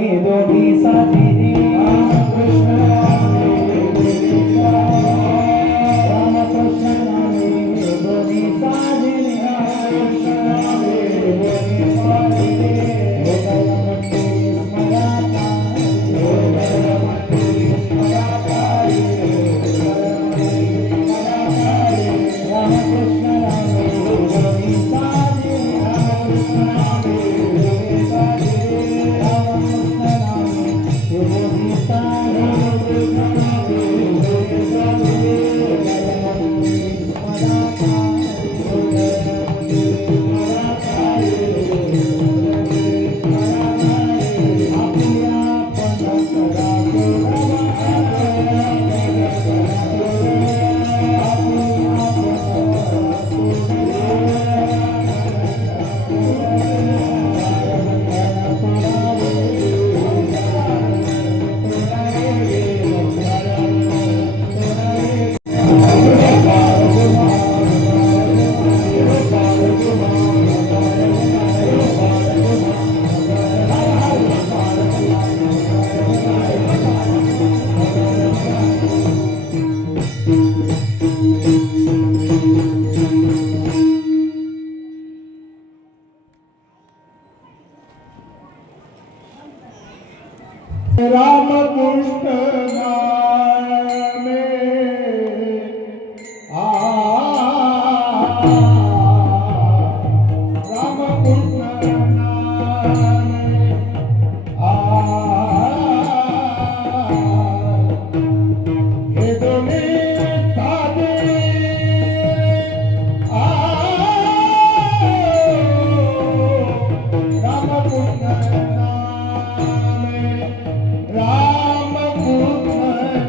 दोघी साठी कृष्ण रामकृष्ण नामे दोघी साठी रामकृष्ण नामे रामकृष्ण नामे हे दोन्ही साधे रामकृष्ण नामे राम कृष्ण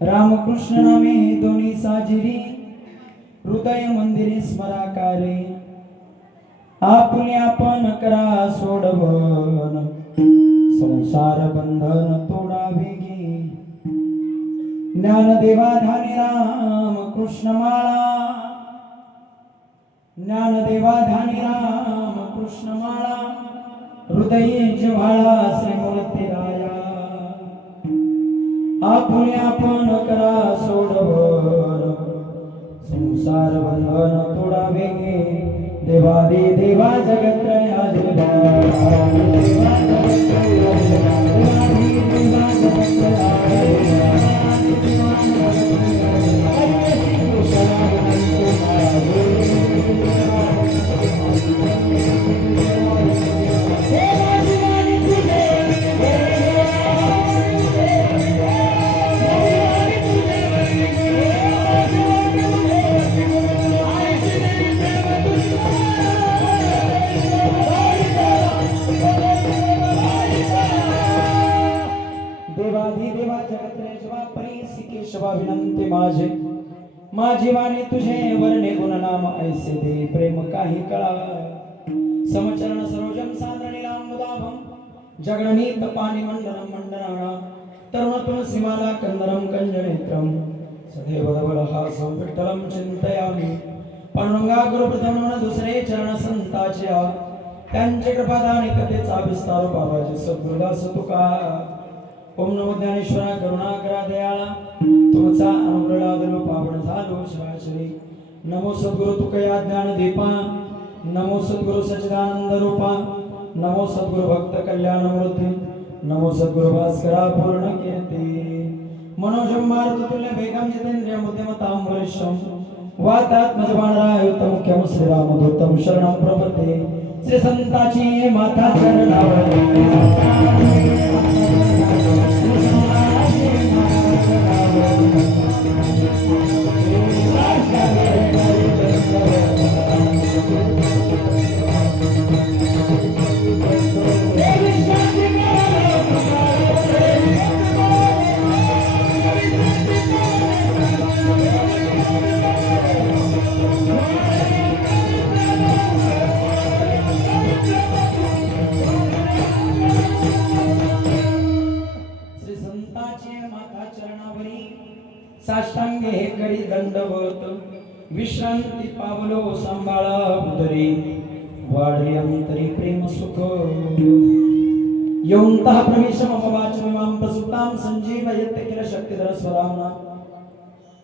रामकृष्ण नामे दोन्ही साजिरी हृदय मंदिरे स्मराकारे आपुले आपण करा सोडवन संसार बंधन तोडा वेगी ज्ञानदेवा धाने राम कृष्ण माळा ज्ञानदेवा धाने राम कृष्ण माळा हृदये जिव्हाळा श्रीमूर्ती राया आपुले आपण करा सोडवन संसार बंधन तोडा वेगे देवादी देवा जगत्रया देवा देवा जगत्रया देवादी देवा जगत्रया विनंती माझी वाणी तुझे वर्णे गुणनाम ऐसे दे प्रेम काही कळा समचरण सरोजम सान्द्रनीलांबुदाभम जगणनीत पाणी मंडलम मंडनाना तरुण तुलसीमाला कंदरम कंजनेत्रम सदैव धवलहासं विठ्ठलं चिंतयामि पांडुरंगा गुरुप्रथम दुसरे चरण संताच्या त्यांचे कृपादानी कथेचा विस्तार पावाचे सद्गुरुदास तुका ओम नमो ज्ञानेश्वरा करुणाकरा दयाळा तुमचा अनुग्रह दिलो पावन झालो शिवाश्री नमो सद्गुरु तुकया ज्ञान दीपा नमो सद्गुरु सच्चिदानंद रूपा नमो सद्गुरु भक्त कल्याण मूर्ती नमो सद्गुरु भास्करा पूर्ण कीर्ती मनोजम मारुतुल्य वेगम जितेंद्रिय बुद्धिमतां वरिष्ठम वातात्मजबाणरायुत मुख्यम श्रीरामदूतम शरणं प्रपद्ये श्री संताची माता चरणावर साष्टांगे हे करी दंडवत विश्रांती पावलो सांभाळा उदरी वाढली अंतरी प्रेम सुख योंतः प्रवेशम अपवाचमिमां प्रसुतां संजीवयते किल शक्तिधर स्वराम्ना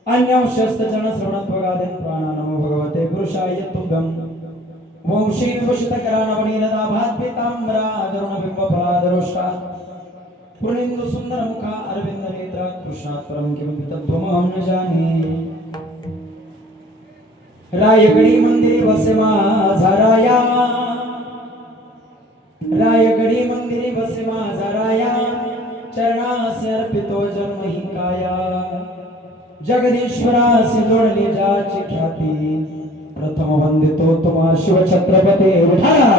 अन्यौषस्तचरण श्रवणत्वगादिन प्राणा नमो भगवते पुरुषाय तुभ्यं वंशी विभूषितकरानवनीनदाभात् पीताम्बराधरुणबिम्बफलाधरुष्टा पूर्णेन्दु सुन्दरमुखा अरविन्दनेत्रा कृष्णात् परं किमपि तत्त्वमहं न जाने रायगडी मंदिरी वसे माझा राया रायगडी मंदिरी वसे माझा राया चरणास अर्पितो जन्म ही काया जगदीश्वरास जोडले जाची ख्याती प्रथम वंदितो तुम्हा शिव छत्रपती विठ्ठला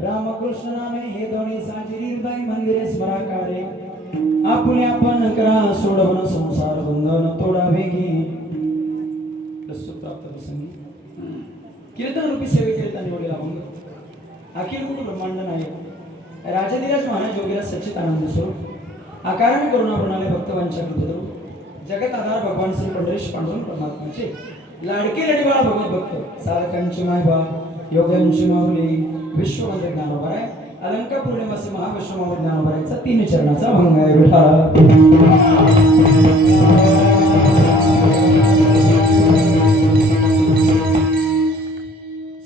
रामकृष्ण नामे हे दोन्ही साजिरी हृदय मंदिरे स्मराकारे आपुले आपण करा सोडवण संसार बंधन तोडावे गे प्राप्त प्रसंगी कीर्तन रूपी सेवेकरिता निवडलेला अभंग अखिल गुरु ब्रह्मांड नायक राजाधिराज महाराज योगीराज सच्चिदानंद स्वरूप आकाराने करुणा प्रणाली भक्तवांच्या कृपद्रू जगत आधार भगवान श्री पंढरीश पांडुरंग परमात्म्याचे लाडके लढीवाळा भगवत भक्त साधकांची मायबा योग्यांची माऊली विश्ववंदे ज्ञानोबराय अलंका पौर्णिमाचे महाविष्णू ज्ञानोबरायचा 3 चरणाचा अभंग आहे विठ्ठला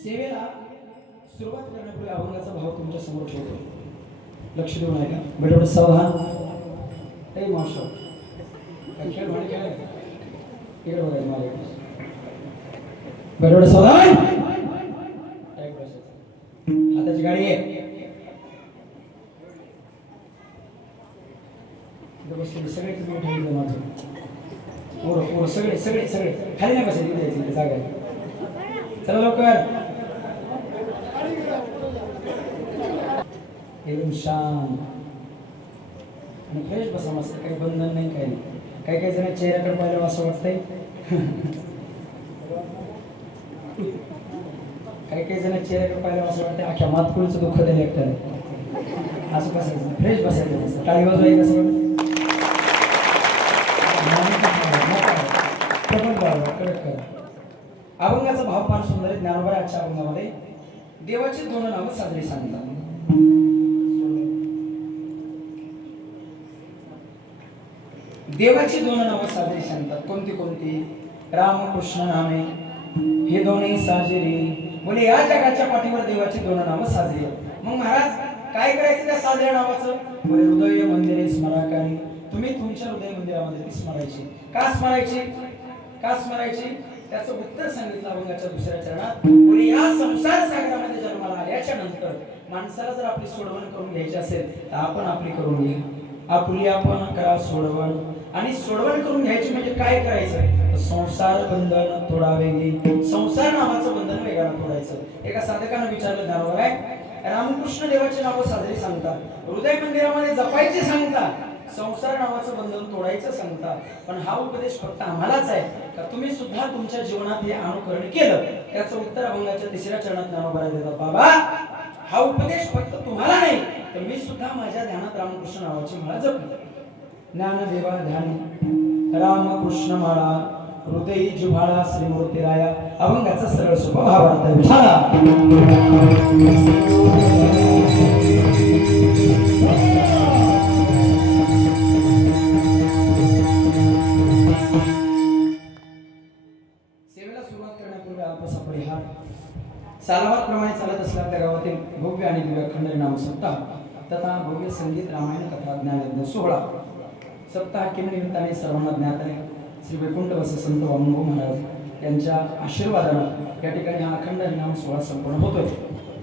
सेवेला सुरुवात करण्यापूर्वी अभंगाचा भाव तुमच्या समोर ठेवतो लक्ष देऊन ऐका बेटा सावधान ए मास्टर खेळ म्हणे केलाय इकडे बघायचं माझ्याकडे बेटा सावधान हाताची गाडी आहे सगळे तुम्ही ठेवले माझं पोरं पोरं सगळे सगळे सगळे खाली नाही बसायची द्यायची जागा आहे चला लवकर एकदम शांत आणि फ्रेश बसा मस्त काही बंधन नाही काही काही काही जण चेहऱ्याकडे पाहिलं असं वाटतंय काही काही जण चेहऱ्याकडे पाहिलं असं वाटतं अख्ख्या मातकुळीचं दुःख त्याला एकट्याने असं बसायचं फ्रेश बसायचं टाळी वाजवायचं असं अभंगाचा भाव फार सुंदर आहे ज्ञानोबराच्या अभंगामध्ये देवाची 2 नावं साजरी सांगतात देवाची 2 नावं साजरी सांगतात कोणती कोणती रामकृष्ण नामे हे दोन्ही साजरी बोले या जगाच्या पाठीवर देवाची 2 नावं साजरी मग महाराज काय करायचं त्या साजऱ्या नावाचं बोले हृदय मंदिरे स्मराकारी तुम्ही तुमच्या हृदय मंदिरामध्ये ती स्मरायची का स्मरायची का स्मरायची त्याचं उत्तर सांगितलं अभंगाच्या 2ऱ्या चरणात बोले या संसार सागरामध्ये जन्माला आल्याच्या नंतर माणसाला जर आपली सोडवण करून घ्यायची असेल तर आपण आपली करून घ्या आपुली आपण करा सोडवण आणि सोडवण करून घ्यायची म्हणजे काय करायचं संसार बंधन तोडावे संसार नावाचं बंधन वेगानं तोडायचं एका साधकानं विचारलं ज्ञानोबर आहे रामकृष्ण देवाची नावं साजरी सांगतात हृदय मंदिरामध्ये जपायचे सांगतात संसार नावाचं बंधन तोडायचं सांगतात पण हा उपदेश फक्त आम्हालाच आहे का तुम्ही सुद्धा तुमच्या जीवनात हे अनुकरण केलं त्याचं उत्तर अभंगाच्या 3ऱ्या चरणात ज्ञानोबराय देतात बाबा हा उपदेश फक्त तुम्हाला नाही तर मी सुद्धा माझ्या ध्यानात रामकृष्ण नावाची माळा जपली. ज्ञानदेवा ध्यानी रामकृष्ण माळा हृदयी जिव्हाळा श्रीमूर्तीराया. अभंगाचा सरळ सोपा भावार्थ आहे. सेवेला सुरुवात करण्यापूर्वी अल्पसा परिहार. सालाबाद प्रमाणे चालत असल्या आपल्या गावातील भव्य आणि दिव्य खंडरी नाम सप्ताह तथा भव्य संगीत रामायण कथा ज्ञानयज्ञ सोहळा सप्ताह किम निमित्ताने सर्वांना ज्ञात आहे. श्री वैकुंठ वसे संत वामनभाऊ महाराज यांच्या आशीर्वादाने या ठिकाणी हा अखंड हरिनाम सोहळा संपन्न होतोय.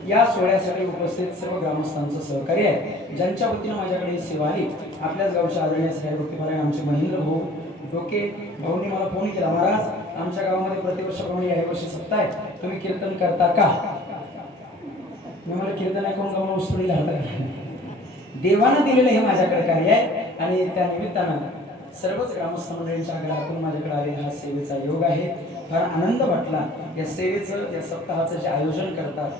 या सोहळ्यासाठी उपस्थित सर्व ग्रामस्थांचं सहकार्य आहे. ज्यांच्या वतीनं माझ्याकडे ही सेवा आली आपल्याच गावच्या आदरणीय श्री भक्तिपरायण आमचे महेंद्र भाऊ डोके भाऊंनी मला फोन केला, महाराज आमच्या गावामध्ये प्रतिवर्षाप्रमाणे या वर्षी सप्ताह आहे, तुम्ही कीर्तन करता का? मी मला कीर्तन ऐकून गावाला उस्तुडी घालता. देवानं दिलेलं हे माझ्याकडे कार्य आहे आणि त्या निमित्तानं सर्वच ग्रामस्थ मंडळींच्या आग्रहातून माझ्याकडे आलेला हा सेवेचा योग आहे. फार आनंद वाटला. या सेवेचं या सप्ताहाचं जे आयोजन करतात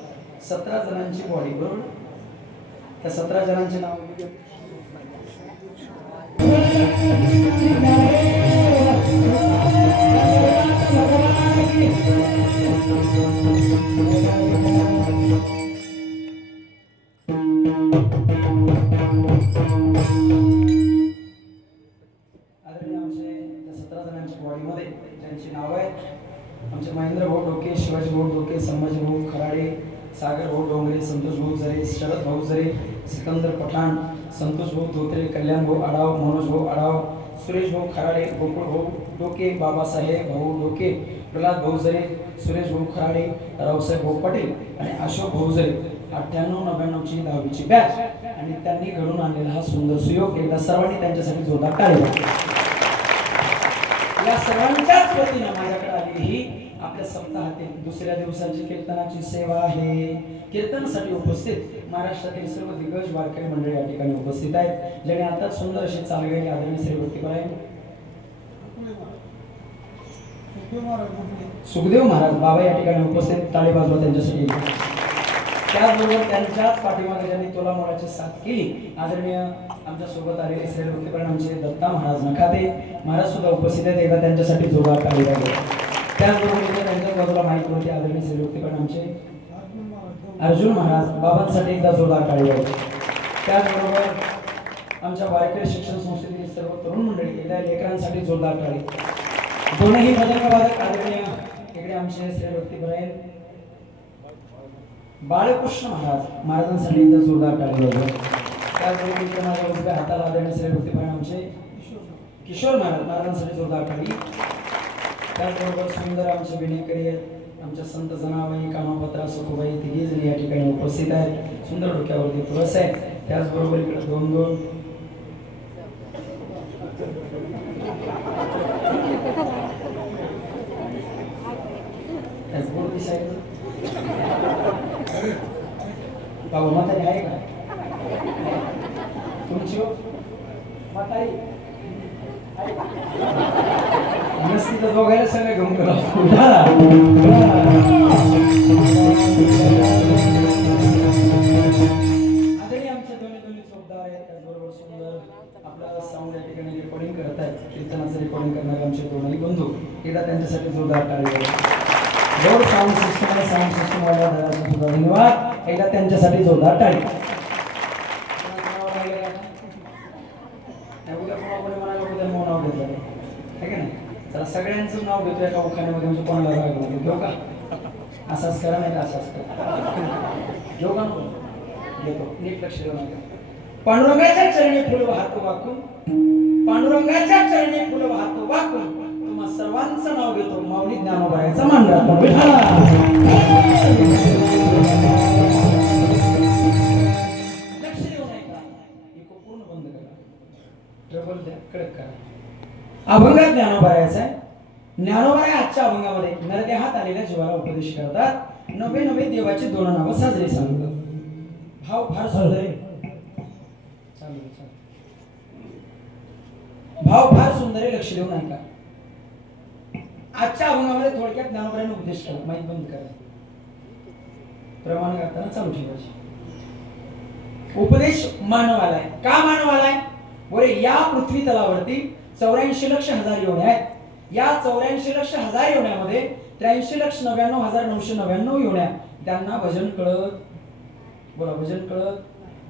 17 जणांची बॉडी, बरोबर? त्या 17 जणांचे नाव ज्यांची नाव आहेत आमचे महेंद्र भाऊ डोके, शिवाजी भाऊ डोके, संभाजी भाऊ खराडे, सागर भाऊ डोंगरे, संतोष भाऊ जरे, शरद भाऊ जरे, सिकंदर पठाण, संतोष भाऊ धोत्रे, कल्याण भाऊ आडाव, मनोज भाऊ आडाव, सुरेश भाऊ खराडे, गोकुळ भाऊ डोके, बाबासाहेब भाऊ डोके, प्रल्हाद भाऊ जरे, सुरेश भाऊ खराडे, रावसाहेब भाऊ पाटील आणि अशोक भाऊ जरे. 98-99ची 10वीची बॅच आणि त्यांनी घडून आणलेला हा सुंदर सुयोग. एकदा सर्वांनी त्यांच्यासाठी जोरदार टाळ्या. या सर्वांच्याच वतीनं माझ्याकडे आलेली ही आपल्या सप्ताहातील दुसऱ्या दिवसाची कीर्तनाची सेवा आहे. कीर्तनासाठी उपस्थित महाराष्ट्रातील सर्व दिग्गज वारकरी मंडळी या ठिकाणी उपस्थित आहेत. ज्याने आता सुंदर अशी चालवेली आदरणीय श्री भक्तिपरायण सुखदेव महाराज बाबा या ठिकाणी उपस्थित. टाळी वाजवा त्यांच्यासाठी. त्याचबरोबर त्यांच्याच पाठीमागे ज्यांनी तोलामोलाची साथ केली आदरणीय आमच्या सोबत आलेले श्री भक्तिपरायण आमचे दत्ता महाराज नखाते महाराज सुद्धा उपस्थित आहेत. एकदा त्यांच्यासाठी जोरदार टाळी वाजवा. त्याचबरोबर त्यांच्या बाजूला माहिती होती आदरणीय श्री भक्तिपरायण आमचे अर्जुन महाराज बाबांसाठी एकदा जोरदार टाळी वाजवा. त्याचबरोबर आमच्या वारकरी शिक्षण संस्थेतील सर्व तरुण मंडळी एकदा लेकरांसाठी जोरदार टाळी. दोनही मदनवादक आदरणीय इकडे आमचे श्री भक्तिपरायण बाळकृष्ण महाराजांसाठी एकदा जोरदार टाळी वाजवा. त्याचबरोबर इकडे माझ्या उजव्या हाताला आदरणीय श्री भक्तिपरायण आमचे किशोर महाराजांसाठी जोरदार टाळी. त्याचबरोबर सुंदर आमचे विनेकरी आमच्या संत जनाबाई कामापत्रा सुखबाई तिघी जणी या ठिकाणी उपस्थित आहेत. सुंदर डोक्यावरती तुळस आहे. त्याचबरोबर इकडे 2-2 बाबा म्हातारी आहे का तुमची? म्हातारी नसती तर बघायला सगळं घेऊन गेलो. आदरणीय आमचे दोन्ही चौकदार आहेत. त्याचबरोबर सुंदर आपला साऊंड या ठिकाणी रेकॉर्डिंग करत आहेत. कीर्तनाचं रेकॉर्डिंग करणारे आमचे दोन्ही बंधू एकदा त्यांच्यासाठी जोरदार टाळी. जोर साऊंड सिस्टम आणि साऊंड सिस्टम वाल्या दादाचा सुद्धा धन्यवाद. एकदा त्यांच्यासाठी जोरदार टाळी. चला सगळ्यांचं नाव घेतो एका उखाण्यामध्ये म्हणजे कोणाला राग घेऊ का? असाच करा नाही तर असाच करा. घेऊ का नको? घेतो. नीट लक्ष देऊ नका. पांडुरंगाच्या चरणी फुल वाहतो वाकून, पांडुरंगाच्या चरणी फुल वाहतो वाकून तुम्हा सर्वांचं नाव घेतो माऊली ज्ञानोबाचा मान राखून. लक्ष देऊ नये का? इको पूर्ण बंद करा. ट्रबल द्या कडक करा. अभंगात ज्ञानोबारायचा आहे. ज्ञानोबाराय आजच्या अभंगामध्ये नरदेहात आलेल्या जीवाला उपदेश करतात. नवे नवे देवाची 2 नावं साजरी सांगतात. भाव फार सुंदर आहे. भाव फार सुंदर आहे. लक्ष देऊ नका. आजच्या अभंगामध्ये थोडक्यात ज्ञानोबारायने उपदेश केला. माईक बंद करा. प्रमाण करताना चालू ठेवायची. उपदेश मानवाला आहे. का मानवाला आहे? बोले या पृथ्वी तलावरती 84,00,000 योन्या आहेत. या 84,00,000 योन्यामध्ये 83,99,999 योन्या त्यांना भजन कळत. बोला भजन कळत.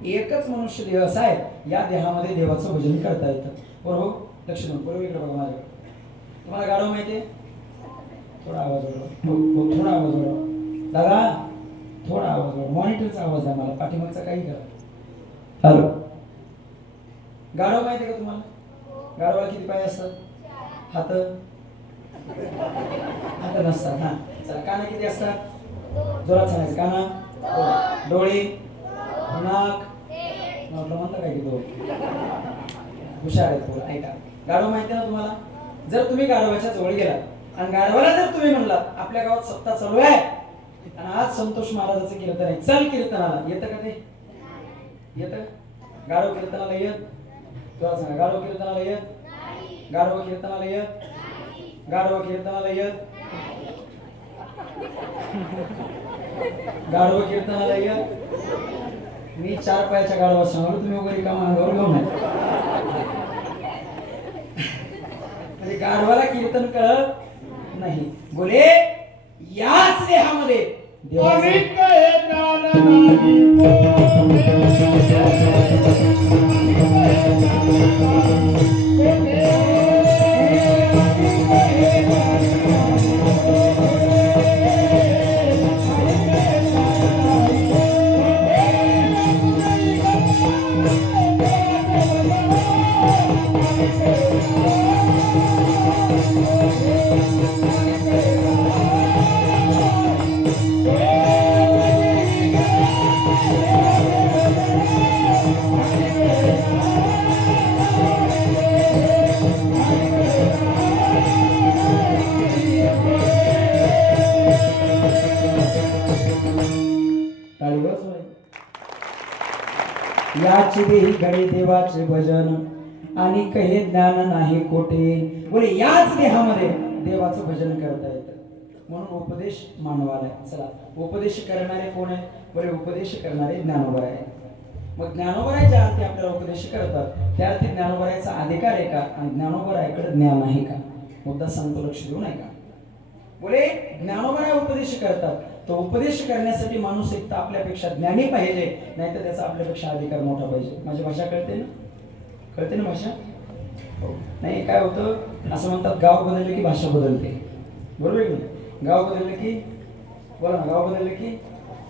एकच मनुष्य देह असा आहे या देहामध्ये देवाचं भजन करता येतं. बरोबर. लक्ष देऊन बरोबर इकडे बघा माझ्याकडे. तुम्हाला गाढव माहितीये? थोडा आवाज वाढवा. थोडा आवाज वाढवा दादा. थोडा आवाज वाढवा. मॉनिटरचा आवाज आहे मला. पाठीमागचा काही करा. हॅलो. गाढव माहिती का तुम्हाला? गाढवाला किती पाय असतात? हात नसतात. हा चला. काना किती असतात? जोरात सांगायचं. काना, डोळे, नाक, म्हटलं म्हणता काय की तो हुशार आहे थोडं. ऐका. गाढव माहिती ना तुम्हाला? जर तुम्ही गाढवाच्या जवळ गेलात आणि गाढवाला जर तुम्ही म्हणलात आपल्या गावात सप्ताह चालू आहे आणि आज संतोष महाराजाचं कीर्तन आहे, चल कीर्तनाला, येतं का ते? येतं? गाढव कीर्तनाला येत? तुला सांगा. गाढव कीर्तनाला येत? गाढव कीर्तनाला येत? गाढव कीर्तनाला येत? गाढव कीर्तनाला येत? मी 4 पायाच्या गाढवा सांगलो, तुम्ही वगैरे काम अंगावर घेऊन नाही. म्हणजे गाढवाला कीर्तन कळत नाही. बोले याच देहामध्ये याची देही घडे देवाचे भजन आणि कहे ज्ञान नाही कोठे. बोले याच देहामध्ये देवाचं भजन करता येतं. म्हणून उपदेश मानवाला आहे. चला. उपदेश करणारे कोण आहे? बोले उपदेश करणारे ज्ञानोबा आहे. मग ज्ञानोबराच्या अर्थी आपल्याला उपदेश करतात त्या अर्थी ज्ञानोबराचा अधिकार आहे का आणि ज्ञानोबराकडे ज्ञान आहे का? मुद्दा सांगतो, लक्ष देऊ नये का? बोले ज्ञानोबरा उपदेश करतात. तो उपदेश करण्यासाठी माणूस एक तर आपल्यापेक्षा ज्ञानी पाहिजे, नाही तर त्याचा आपल्यापेक्षा अधिकार मोठा पाहिजे. माझी भाषा कळते ना? कळते ना भाषा? हो. नाही काय होतं, असं म्हणतात गाव बदलले की भाषा बदलते. बरोबर आहे. गाव बदलले की बोला ना, गाव बदलले की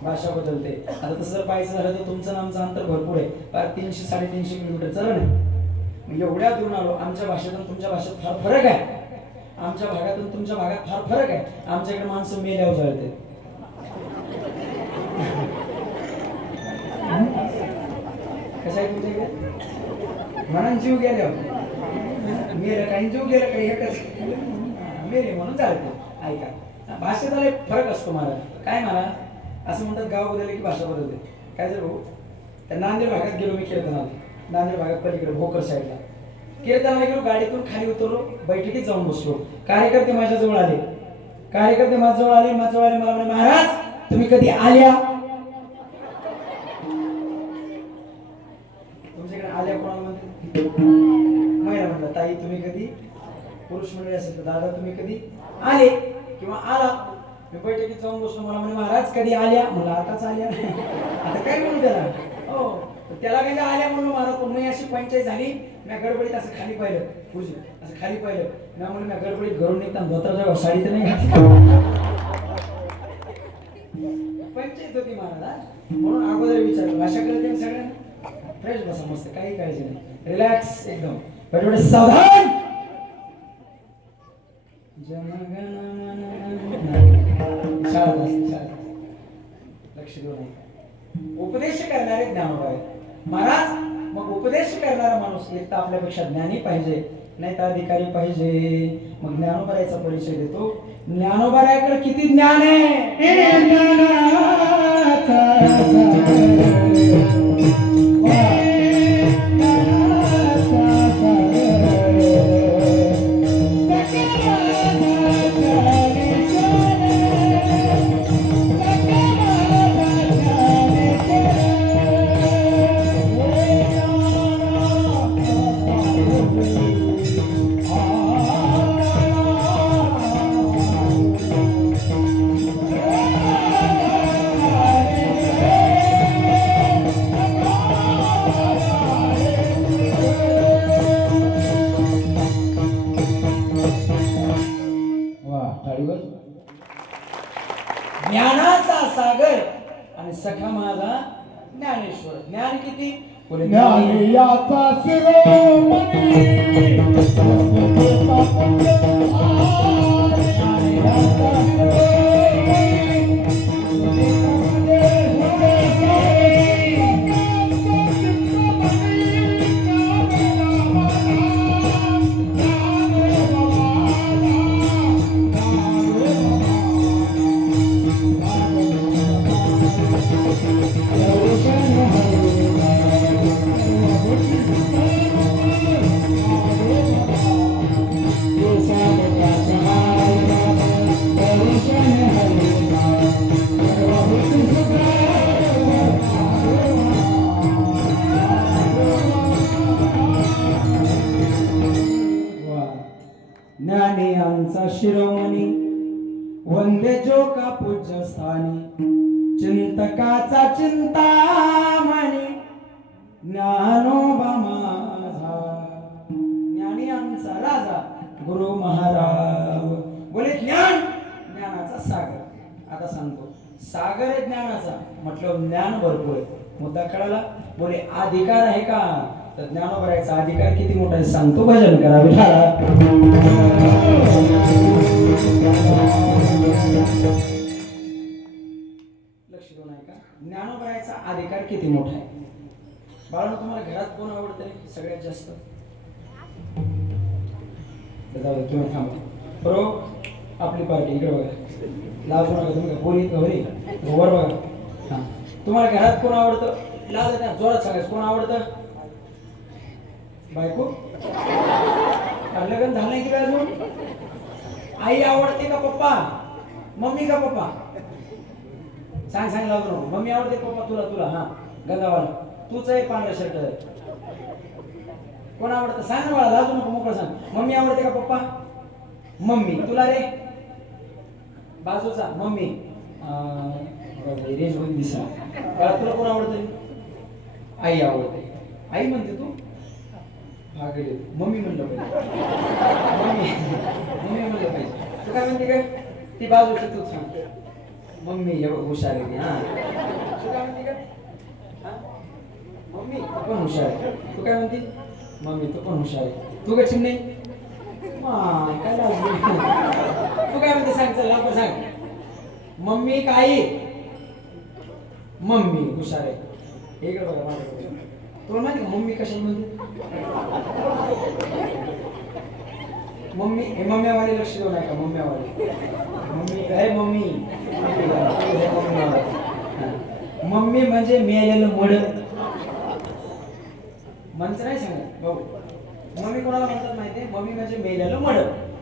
भाषा बदलते. आता तसं जर पाहायचं झालं तर तुमचं आमचं अंतर भरपूर आहे. फार 300-350 किलोमीटर चला नाही. एवढ्या दूर आलो. आमच्या भाषेतून तुमच्या भाषेत फार फरक आहे. आमच्या भागातून तुमच्या भागात फार फरक आहे. आमच्याकडे माणसं मेल्यावर जळते. कसं आहे तुमच्याकडे? म्हणून जीव गेल्यावर मेलं काही, जीव गेलं काही, एकच मेले म्हणून चालते. ऐका, भाषेचा एक फरक असतो मला. काय मला असं म्हणतात गाव बदलले की भाषा बदलते. काय जर भाऊ त्या नांदेड भागात गेलो मी कीर्तनाला. नांदेड भागात पलीकडे भोकर साईडला कीर्तनाला गेलो. गाडीतून खाली उतरलो, बैठकीत जाऊन बसलो. कार्यकर्ते माझ्या जवळ आले. माझ्या जवळ आले. मला म्हणे, महाराज तुम्ही कधी आल्या? तुमच्याकडे आल्या कोणाला म्हणते? महिला म्हणतात ताई तुम्ही कधी, पुरुष मंडळी असेल तर दादा तुम्ही कधी आले किंवा आला. मी बैठकीत जाऊन बसलो. मला म्हणे महाराज कधी आल्या? मला आताच आल्या. आता काय म्हणू त्याला? हो त्याला काही आल्या म्हणून मला पण मी अशी पंचायत झाली. मी गडबडीत असं खाली पाहिलं, पूजी असं खाली पाहिलं. मी म्हणून मी गडबडीत घरून निघताना धोत्राच्या साडी तर नाही घातली. पंचायत होती महाराज. म्हणून अगोदर विचारलं भाषा कळते सगळ्यांना. फ्रेश बसा मस्त, काही काळजी नाही, रिलॅक्स एकदम. पण एवढे सावधान. लक्ष देऊ नये. उपदेश करणारे ज्ञानोबा आहेत महाराज. मग उपदेश करणारा माणूस एक तर आपल्यापेक्षा ज्ञानी पाहिजे, नाही तर अधिकारी पाहिजे. मग ज्ञानोबारायचा परिचय देतो. ज्ञानोबारायकडे किती ज्ञान आहे? पाठीवर ज्ञानाचा सागर आणि सखा माझा ज्ञानेश्वर. ज्ञान किती बोले ज्ञानी याचा शिरोमणी देता पुण्यवान. ज्ञानी याचा शिरोमणी देता ज्ञानी आमचा शिरोमणी वंदे जो का पूज्य स्थानी चिंतकाचा चिंतामणी ज्ञानोबा माझा. ज्ञानी आमचा राजा गुरु महाराज बोले ज्ञान ज्ञानाचा सागर. आता सांगतो सागर आहे ज्ञानाचा म्हटलं ज्ञान भरपूर आहे. मुद्दा कळाला. बोले अधिकार आहे का तर ज्ञानोबरायचा अधिकार किती मोठा आहे सांगतो. भजन करा विठाला. लक्ष देऊन ऐका. ज्ञानोबरायचा अधिकार किती मोठा आहे. बाळांनो तुम्हाला घरात कोण आवडतंय सगळ्यात जास्त. जाऊ दे तुम्ही थांबा. बरो आपली पार्टी इकडे बघा. लाजू नका तुम्ही बोली घरी वर बघा. हा तुम्हाला घरात कोण आवडतं. लाज त्या जोरात सांगायचं. कोण आवडतं. बायको. लग्न झालं नाही की काय अजून. आई आवडते का पप्पा. मम्मी का पप्पा. सांग सांग लावतो नको. मम्मी आवडते पप्पा तुला. तुला हा गंगावाला तूच आहे पांढरा शर्ट. कोण आवडतं सांग ना मला. लाजू नको मोकळं सांग. मम्मी आवडते का पप्पा. मम्मी. तुला रे बाजूचा मम्मी. रेंज मध्ये दिसा. तुला कोण आवडतं. आई आवडते. आई म्हणते तू भागले. मम्मी म्हणलं पाहिजे. मम्मी म्हणलं पाहिजे. तू काय म्हणते काय ती बाजूची तू सांग. मम्मी एवढं हुशार आहे. हा तू काय म्हणते काय. मम्मी तू पण हुशार आहे. तू काय म्हणते मम्मी तू पण हुशार आहे. तू काय चिमणे काय लाजली. तू काय म्हणते सांग. चल लवकर सांग. मम्मी काय. मम्मी हुशार आहे. इकडे बघा माझ्याकडे. तुला माहिती का मम्मी कशाला म्हणते. मम्मी हे मम्मीवाले लक्ष देऊ नका. मम्मीवाले मम्मी काय मम्मी. मम्मी म्हणजे मेलेलं मड. म्हणचं नाही सांगत भाऊ. मम्मी कोणाला म्हणतात माहितीये. मम्मी म्हणजे मेलेलं मड.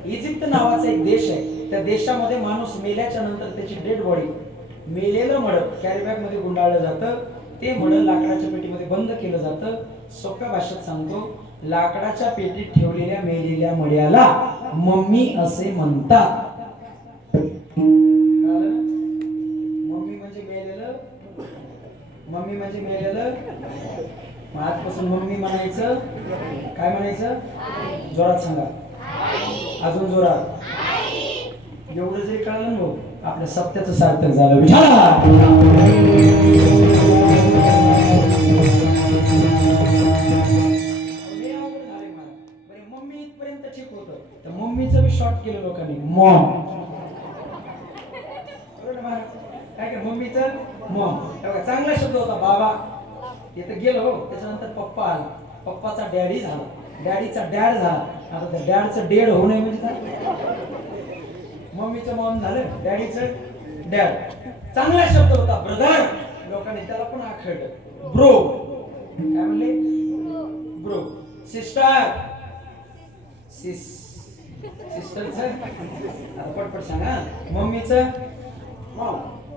इजिप्त नावाचा एक देश आहे. त्या देशामध्ये माणूस मेल्याच्या नंतर त्याची डेड बॉडी मेलेलं मड कॅरीबॅग मध्ये गुंडाळलं जातं. ते मड लाकडाच्या पेटीमध्ये बंद केलं जातं. सोप्या भाषेत सांगतो लाकडाच्या पेटीत ठेवलेल्या मेलेल्या मड्याला मम्मी असे म्हणतात. मम्मी म्हणजे मेलेलं. मम्मी म्हणजे मेलेलं. आजपासून मम्मी म्हणायचं. काय म्हणायचं. जोरात सांगा. अजून जोरात. एवढं जरी कळलं ना भाऊ आपल्या सत्याचं सार्थक झालं. मम्मी इथपर्यंत ठीक होतं. तर मम्मीचं मी शॉर्ट केलं लोकांनी. मॉम. काय काय मम्मीचं मॉम. चांगला शब्द होता बाबा. तिथं गेलो हो. त्याच्यानंतर पप्पा आला. पप्पाचा डॅडी झाला. डॅडीचा डॅड झाला. आता त्या डॅडचं डेड होऊ नये म्हणजे काय. मम्मीचं मॉम झालं. डॅडीचं डॅड. चांगला शब्द होता ब्रदर. लोकांनी त्याला पण आखडलं ब्रो. काय म्हणले ब्रो. सिस्टर. सिस्टरचं आता पटपट सांगा. मम्मीचं मॉम.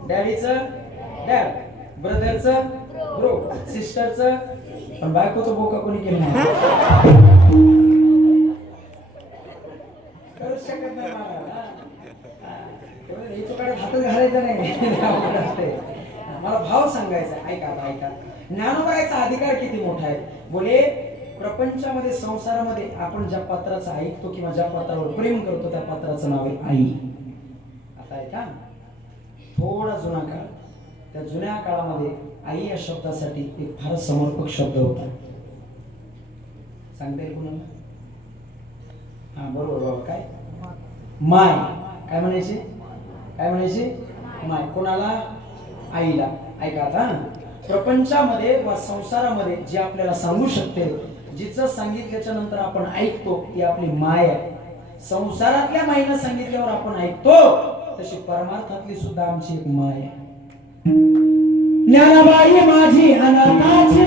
डॅडीचं डॅड. ब्रदरचं ब्रो. सिस्टरचं पण बायकोचं बोका कोणी केलं नाही. करूच शकत नाही मला. हातात घालायचं नाही. मला भाव सांगायचा. ऐका आता ऐका. ज्ञानोबरायचा अधिकार किती मोठा आहे. बोले प्रपंचामध्ये संसारामध्ये आपण ज्या पात्राचं ऐकतो किंवा ज्या पात्रावर प्रेम करतो त्या पात्राचं नाव आहे आई. आहे का थोडा जुना काळ. त्या जुन्या काळामध्ये आई या शब्दासाठी एक फार समर्पक शब्द होता. सांगता येईल कुणाला? हा बरोबर बाबा. काय माय काय म्हणायचे? काय म्हणायचे? माय. कोणाला? आईला. ऐका आता प्रपंचामध्ये व संसारामध्ये जे आपल्याला सांगू शकते, जिचं सांगितल्याच्या नंतर आपण ऐकतो ती आपली माय आहे. संसारातल्या माईनं सांगितल्यावर आपण ऐकतो, तशी परमार्थातली सुद्धा आमची एक माय आहे. ज्ञानाबाई माझी अनाथाची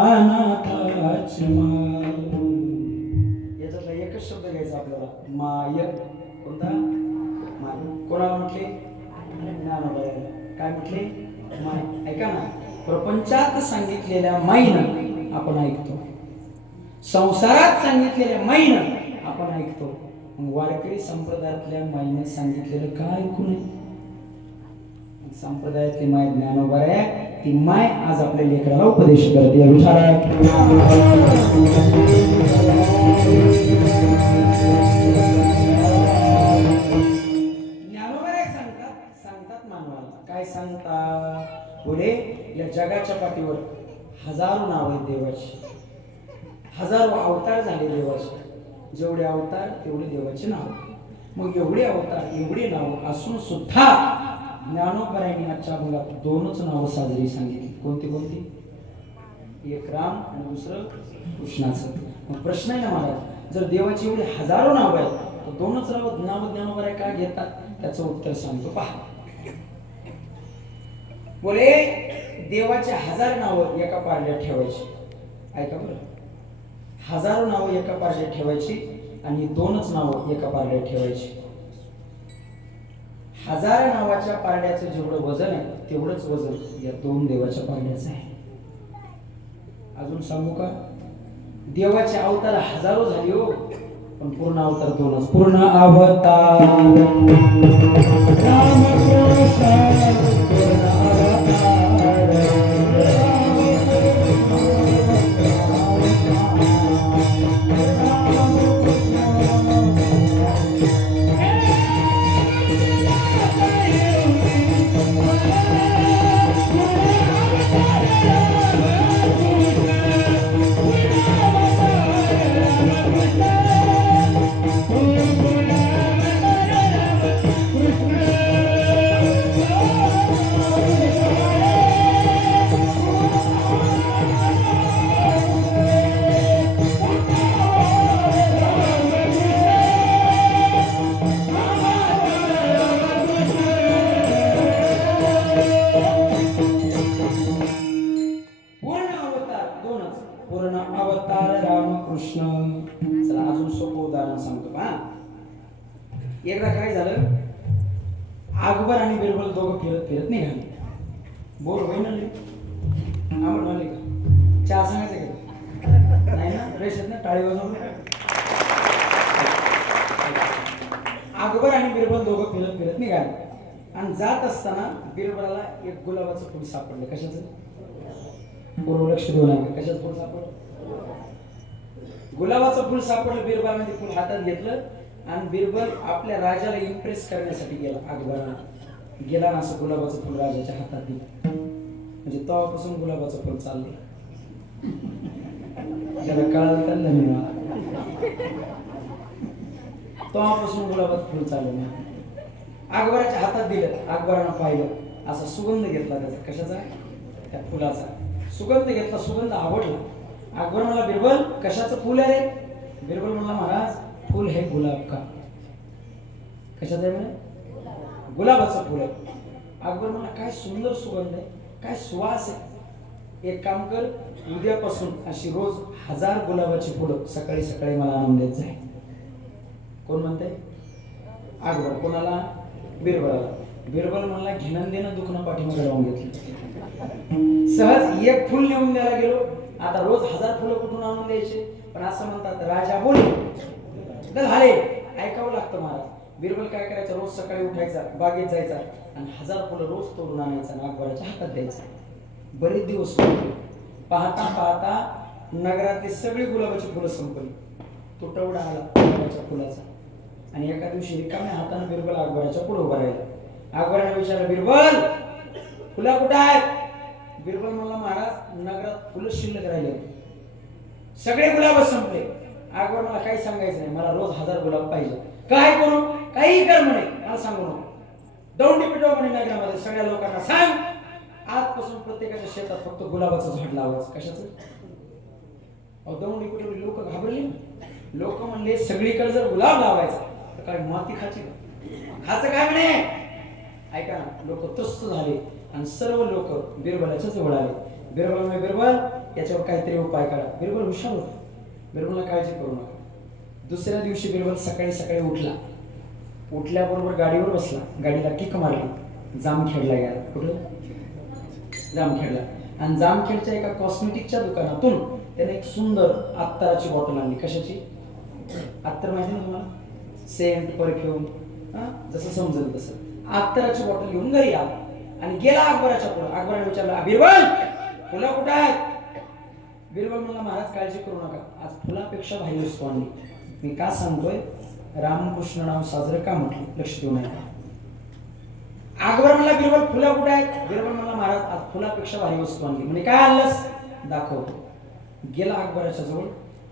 अनाथाची माय. याच्यातला एकच शब्द घ्यायचा आपल्याला, माय. कोणता? माय. कोणाला म्हटले? ज्ञानोबाईला. काय म्हटले? माय. ऐका ना, प्रपंचात सांगितलेल्या माईनं आपण ऐकतो, संसारात सांगितलेल्या माईनं आपण ऐकतो. वारकरी संप्रदायातल्या माईने सांगितलेलं काय ऐकू नये? संप्रदायातली माय ज्ञानोबा आहे. ती माय आज आपल्या लेकराला उपदेश करते. विचारा ज्ञानोबा सांगतात मानवाला. काय सांगतात? पुढे या जगाच्या पाठीवर हजारो नाव आहेत देवाची, हजारो अवतार झाले देवाचे. जेवढे अवतार तेवढे देवाचे नाव. मग एवढे अवतार एवढे नाव असून सुद्धा ज्ञानोबरायांनी आजच्या भागात दोनच नावं साजरी सांगितली. कोणती कोणती? एक राम आणि दुसरं कृष्णाचं. मग प्रश्न आहे ना महाराज, जर देवाची एवढी हजारो नाव आहेत तर दोनच नाव ज्ञानोबराय का घेतात? त्याचं उत्तर सांगतो पहा. बोले देवाचे 1000 नावं एका पारड्यात ठेवायची. ऐका बरं, हजारो नावं एका पारड्यात ठेवायची आणि दोनच नावं एका पारड्यात ठेवायची. 1000 नावाच्या पारड्याचं जेवढं वजन आहे तेवढंच वजन या दोन देवाच्या पारड्याचं आहे. अजून सांगू का? देवाचे अवतार हजारो झाले हो, पण पूर्ण अवतार दोनच. पूर्ण अवतार एकदा काय झालं, अकबर आणि बिरबल दोघं फिरत फिरत निघाले. बोर होईना आंबट झाले का? चहा सांगायचं का? टाळी वाजवून अकबर आणि बिरबल दोघं फिरत फिरत निघाले आणि जात असताना बिरबलाला एक गुलाबाचं फूल सापडलं. कशाचं? पूर्व लक्ष देऊ नका. कशाचं फूल सापडलं? गुलाबाचं फूल सापडलं. बिरबलाने ते फूल हातात घेतलं आणि बिरबल आपल्या राजाला इम्प्रेस करण्यासाठी गेला. अकबराला गेला ना असं गुलाबाचं फूल राजाच्या हातात दिलं. म्हणजे तेव्हापासून गुलाबाचं फूल चालले. ज्याला कळालं तर धन्यवाद. तेव्हापासून गुलाबाचं फूल चाललं नाही. अकबराच्या हातात दिलं. अकबरानं पाहिलं असा सुगंध घेतला त्याचा. कशाचा? त्या फुलाचा सुगंध घेतला. सुगंध आवडला. अकबर म्हणला बिरबल कशाचं फुल आहे रे? बिरबल म्हणला महाराज फुल है गुलाब का. कशाचं आहे म्हणे? गुलाबाचं फुल आहे. अकबर म्हणला काय सुंदर सुगंध आहे, काय सुवास आहे. एक काम कर, उद्यापासून अशी रोज 1000 गुलाबाची फुलं सकाळी सकाळी मला आणून देत जाईल. कोण म्हणते? अकबर. कोणाला? बिरबलाला. बिरबल म्हणला घेणं देणं दुखणं पाठीमागे लावून घेतलं. सहज एक फुल नेऊन द्यायला गेलो. आता रोज 1000 फुलं कुठून आणून द्यायचे? पण असं म्हणतात राजा बोले झाले, ऐकावं लागतं महाराज. बिरबल काय करायचं? रोज सकाळी उठायचा, बागेत जायचा आणि 1000 फुलं रोज तोडून आणायचं आणि अकबराच्या हातात द्यायचं. बरेच दिवस पाहता पाहता नगरातली सगळी गुलाबाची फुलं संपली. तुटवडा आला गुलाबाच्या फुलाचा आणि एका दिवशी रिकाम्या हाताने बिरबल अकबराच्या पुढे उभा राहिला. अकबराने विचारलं बिरबल फुलं कुठं आहेत? बिरबल म्हणला महाराज नगरात फुलं शिल्लक राहिले, सगळे गुलाब संपले. अकबर मला काही सांगायचं नाही, मला रोज 1000 गुलाब पाहिजे. काय करू? काही कर म्हणे, मला सांगू नको. दौंडी पिटव म्हणे नगरामध्ये सगळ्या लोकांना सांग आजपासून प्रत्येकाच्या शेतात फक्त गुलाबाचं झाड लावायचं. कशाचं? दौंडी पिटवली. लोक घाबरले. लोक म्हणले सगळीकडे जर गुलाब लावायचा तर काय माती खायची खायचं काय म्हणे? ऐका ना, लोक त्रस्त झाले आणि सर्व लोक बिरबलाच्या जवळ आले. बिरबल म्हणे बिरबल याच्यावर काहीतरी उपाय करा. बिरबल हुशार होता. बिरबलला काळजी करू नका. दुसऱ्या दिवशी बिरबल सकाळी सकाळी उठला. उठल्याबरोबर गाडीवर बसला, गाडीला किक मारली, जामखेडला गेला. कुठं? जामखेडला. आणि जामखेडच्या एका कॉस्मेटिकच्या दुकानातून त्याने एक सुंदर अत्तराची बॉटल आणली. कशाची? अत्तर माहिती ना तुम्हाला? सेंट, परफ्यूम, जसं समजेल तसं अत्तराची बॉटल घेऊन घरी आला आणि गेला अकबराच्या पुढे. अकबराने विचारला बिरबल फुलं कुठं आहेत? बिरबल म्हणला महाराज काळजी करू नका, आज फुलापेक्षा भारी वस्तू आणली. मी का सांगतोय? रामकृष्ण नाव साजरं का म्हटलं? लक्ष देऊ नये. अकबर म्हणला बिरबल फुलं कुठे आहेत? बिरबल म्हणला महाराज आज फुलापेक्षा भारी वस्तू आणली. म्हणजे काय आणलंस? दाखवतो. गेला अकबराच्या जवळ,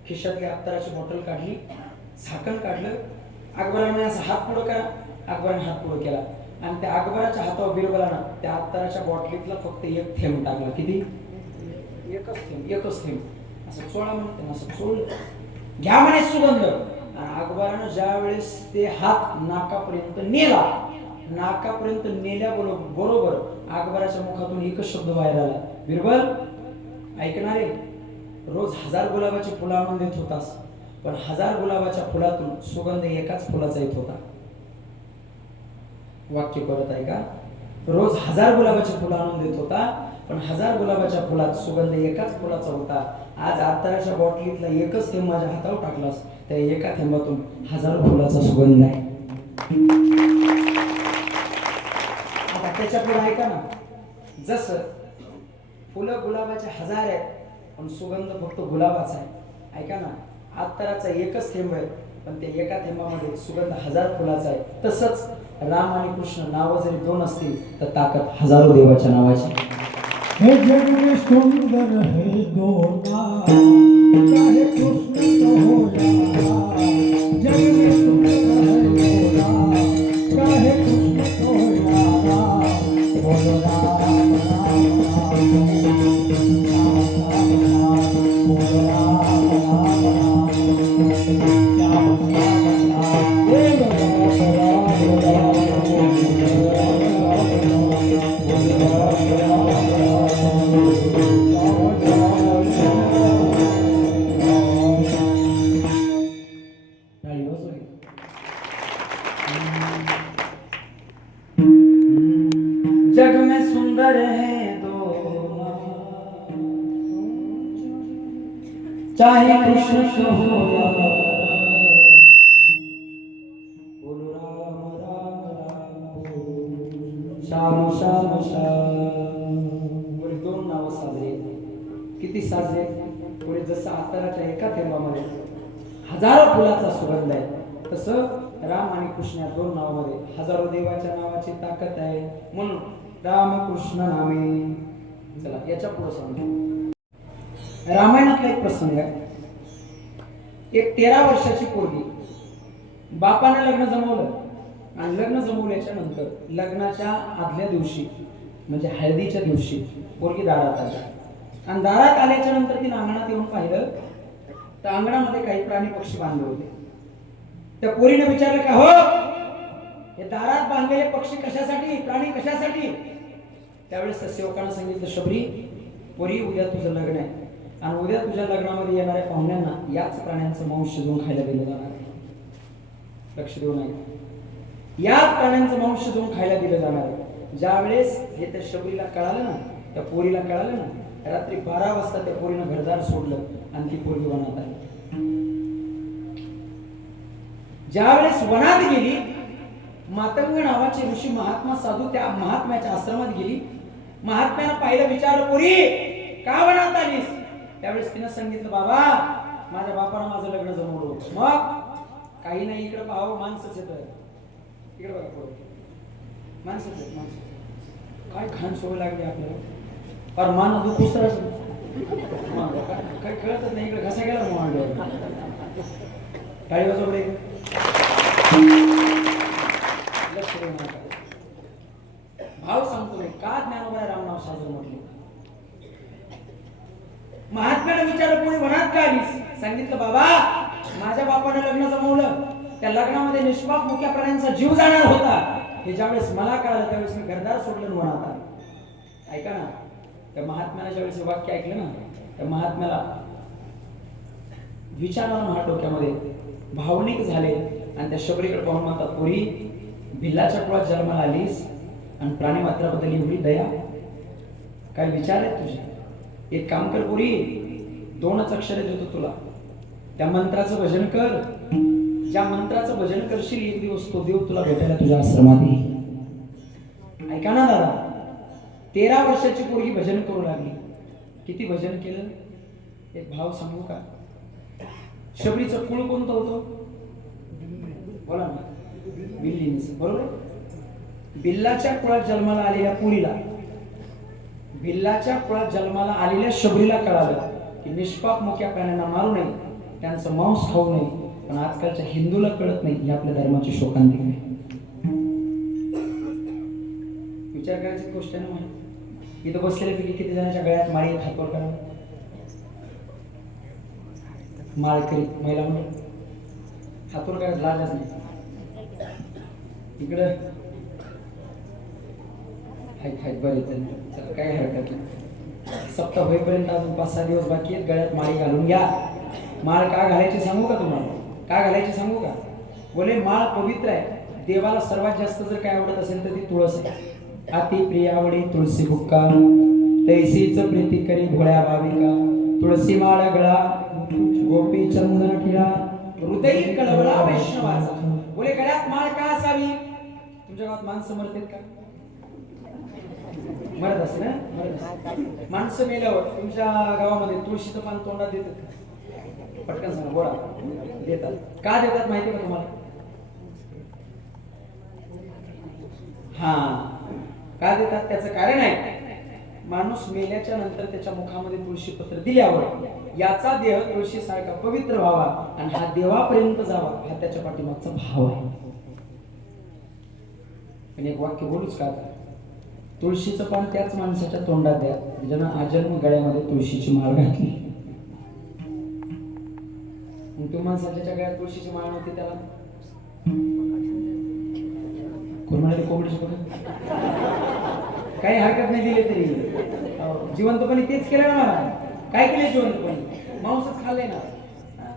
खिशातली अत्तराची बॉटल काढली, झाकण काढलं. अकबराने असं हात पुढं करा. अकबराने हात पुढं केला आणि त्या अकबराच्या हातावर बिरबलानं त्या अत्तराच्या बॉटलीतला फक्त एक थेंब टाकला. किती? एकच थेंब. एकच थेंब. असं चोळा म्हणते, असं चोळलं. घ्या म्हणे सुगंध. आणि अकबरानं ज्या वेळेस ते हात नाकापर्यंत नेला, नाकापर्यंत नेल्याबरोबर अकबराच्या मुखातून एकच शब्द बाहेर आला, बिरबल ऐकणारे, रोज 1000 गुलाबाची फुलं आणून देत होतास, पण 1000 गुलाबाच्या फुलातून सुगंध एकाच फुलाचा येत होता. वाक्य परत ऐका. रोज 1000 गुलाबाची फुलं आणून देत होता, पण 1000 गुलाबाच्या फुलात सुगंध एकाच फुलाचा होता. आज अत्तराच्या बॉटलीतला एकच थेंब माझ्या हातावर टाकलास, त्या एका थेंबातून 1000 फुलाचा सुगंध आहे. आता त्याच्या पुढे ऐका ना, जसं फुलं गुलाबाचे 1000 आहेत पण सुगंध फक्त गुलाबाचा आहे. ऐका ना, अत्तराचा एकच थेंब आहे पण त्या एका थेंबामध्ये सुगंध 1000 फुलाचा आहे. तसंच राम आणि कृष्ण नावं जरी 2 असतील तर ताकद हजारो देवाच्या नावाची. हे जग में सुंदर है दोना, चाहे कृष्ण तो हो जाना. जग में सुंदर है दोना, चाहे कृष्ण तो हो जाना. बोलो राम राम राम, राम राम, बोलो राम राम राम, राम राम राम, बोलो राम राम राम. चाहे कृष्ण हो या बोलो राम राम राम बोलो श्याम श्याम श्याम. बोले दोन नाव साजरे. किती साजरे? बोले जसं आतराच्या एका थेंबामध्ये हजारो फुलाचा सुगंध आहे, तसं राम आणि कृष्ण या दोन नावामध्ये हजारो देवाच्या नावाची ताकद आहे. म्हणून राम कृष्ण नामे. चला याच्या पुढे सांगतो. रामायणातला एक प्रसंग आहे. एक 13 वर्षाची पोरगी, बापाने लग्न जमवलं आणि लग्न जमवल्याच्या नंतर लग्नाच्या आदल्या दिवशी म्हणजे हळदीच्या दिवशी पोरगी दारात आली. आणि दारात आल्याच्या नंतर तिने अंगणात येऊन पाहिलं तर अंगणामध्ये काही प्राणी पक्षी बांधले होते. त्या पोरीने विचारलं का हो, हे दारात बांधलेले पक्षी कशासाठी, प्राणी कशासाठी? त्यावेळेस त्या सेवकानं सांगितलं, शबरी पोरी, उद्या तुझं लग्न आहे आणि उद्या तुझ्या लग्नामध्ये येणाऱ्या पाहुण्यांना याच प्राण्यांचं मांस शिजवून खायला दिलं जाणार आहे. लक्ष देऊ नये. याच प्राण्यांचं मांस शिजवून खायला दिलं जाणार आहे. ज्या वेळेस हे त्या शबरीला कळालं ना, त्या पोरीला कळालं ना, रात्री 12 वाजता त्या पोरीनं घरदार सोडलं आणि ती पोरगी वनात आली. ज्या वेळेस वनात गेली, मातंग नावाचे ऋषी महात्मा साधू त्या महात्म्याच्या आश्रमात गेली. महात्म्यानं पाहिलं, विचारलं, पोरी का वनात आलीस? त्यावेळेस तिनं सांगितलं, बाबा माझ्या बापानं माझं लग्न जमवलं. मग काही नाही, इकडे पाहावं, माणसंच येत. इकडे बघा पोरं, माणसंच येत, माणसं. काय घाण सवय लागली आपल्याला. पर मान दुखूस तर काय कळतच नाही. इकडे घसा गेला मान. टाळी वाजव रे. लक्ष देऊ नका. भाव सांगतो मी, का ज्ञानोबा रामनाव साजरं म्हटलं? महात्म्याने विचारलं, पुढे वनात का आलीस? सांगितलं, बाबा माझ्या बापाने लग्न जमवलं, त्या लग्नामध्ये निष्पाप मुक्या प्राण्यांचा जीव जाणार होता. हे ज्यावेळेस मला कळालं त्यावेळेस मी घरदार सोडलं वनात आलो. ऐका ना, त्या महात्म्याने ज्यावेळेस हे वाक्य ऐकलं ना, त्या महात्म्याला विचार आला माझ्या डोक्यामध्ये, भावनिक झाले आणि त्या शबरीकडे पाहून म्हणतात, पोरी भिल्लाच्या कुळात जन्माला आलीस आणि प्राणी मात्राबद्दल एवढी दया, काय विचार आहेत तुझे? एक काम कर पोरी, 2च अक्षरे देतो तुला, त्या मंत्राचं भजन कर. ज्या मंत्राचं भजन करशील एक दिवस तो देव तुला भेटायला तुझ्या आश्रमात येईल. ऐका ना दादा, 13 वर्षाची पोरगी भजन करू लागली. किती भजन केलं? एक भाव सांगू का? शबरीचं कुळ कोणतं होतं? बोला ना. बिल्लीचं, बरोबर. बिल्लाच्या कुळात जन्माला आलेल्या पुरीला, भिल्लाच्या कुळात जन्माला आलेल्या शबरीला कळालं की निष्पाप मुक्या प्राण्यांना मारू नये, त्यांचं मांस खाऊ नये. पण आजकालच्या हिंदूला कळत नाही, ही आपल्या धर्माची शोकांतिका आहे. विचार करायची गोष्ट आहे ना. इथं बसलेले किती जणांच्या गळ्यात माळी हातवर करा. माळकरी महिला म्हणून हातवर करायला लाजच नाही. इकडं बरेच चला, काय हरकत नाही. सप्ताह होईपर्यंत अजून 5-6 दिवस बाकी आहेत. गळ्यात माळी घालून घ्या. माळ का घालायची सांगू का तुम्हाला? का घालायची सांगू का? बोले माळ पवित्र आहे. देवाला सर्वात जास्त जर काय आवडत असेल तर ती तुळस आहे. अति प्रिय आवडी तुळशी बुक्का, तैसीच प्रीती करी भोळ्या भाविका. तुळसी माळ गळा, गोपी चंदन टिळा, हृदय कळवळा वैष्णवाचा. बोले गळ्यात माळ का असावी? तुमच्या गावात माणसं मरतात का? मरत असेल ना. माणसं मेल्यावर तुमच्या गावामध्ये तुळशीचं पान तोंडात देतात का? पटकन सांगा. बोला. देतात. का देतात माहिती का तुम्हाला? हा, का देतात त्याचं कारण आहे, माणूस मेल्याच्या नंतर त्याच्या मुखामध्ये तुळशी पत्र दिल्यावर याचा देह तुळशी सारखा पवित्र व्हावा आणि हा देवापर्यंत जावा, हा त्याच्या पाठीमागचा भाव आहे. पण एक वाक्य बोलूच का? तुळशीचं पान त्याच माणसाच्या तोंडात द्या ज्यानं आजन्म गळ्यामध्ये तुळशीची माळ घातली. तो माणसाच्या गळ्यात तुळशीची माळ नव्हती, त्याला कोण म्हणाले कोंबडीची पकड. काही हरकत नाही दिले तरी जिवंतपणे तेच केलं ना. मला काय केले जिवंतपणे? मांसच खाल्ले ना.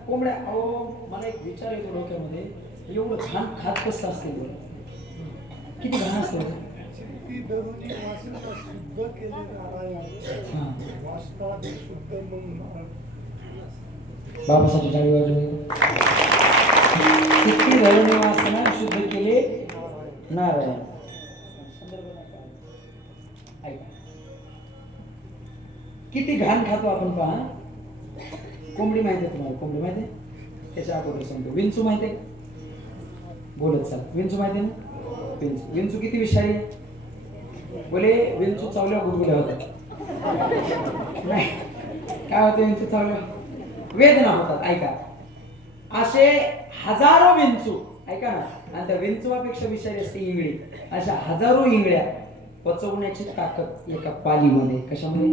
कोंबड्या, अहो मला एक विचार येतो डोक्यामध्ये, एवढं घाण खात कसं असते? किती घाण असतं. बाबासाठी टाळी वाजवली. किती धरणवासना शुद्ध केले नारायण. ऐका किती घाण खातो आपण पहा. कोंबडी माहिती आहे तुम्हाला? कोंबडी माहिती आहे? त्याच्या अगोदर सांगतो. विंचू माहिती आहे? बोलत चाल. विंचू माहिती आहे ना? विंचू विंचू किती विषारी आहे? बोले विंचू चावल्या गुदगुल्या होत्या. नाही काय होते विंचू चावल्या? वेदना होतात. ऐका असे हजारो विंचू, ऐका ना, आणि त्या विंचूपेक्षा विषारी असते इंगळी. अशा हजारो इंगळ्या पचवण्याची ताकद एका पालीमध्ये. कशामध्ये?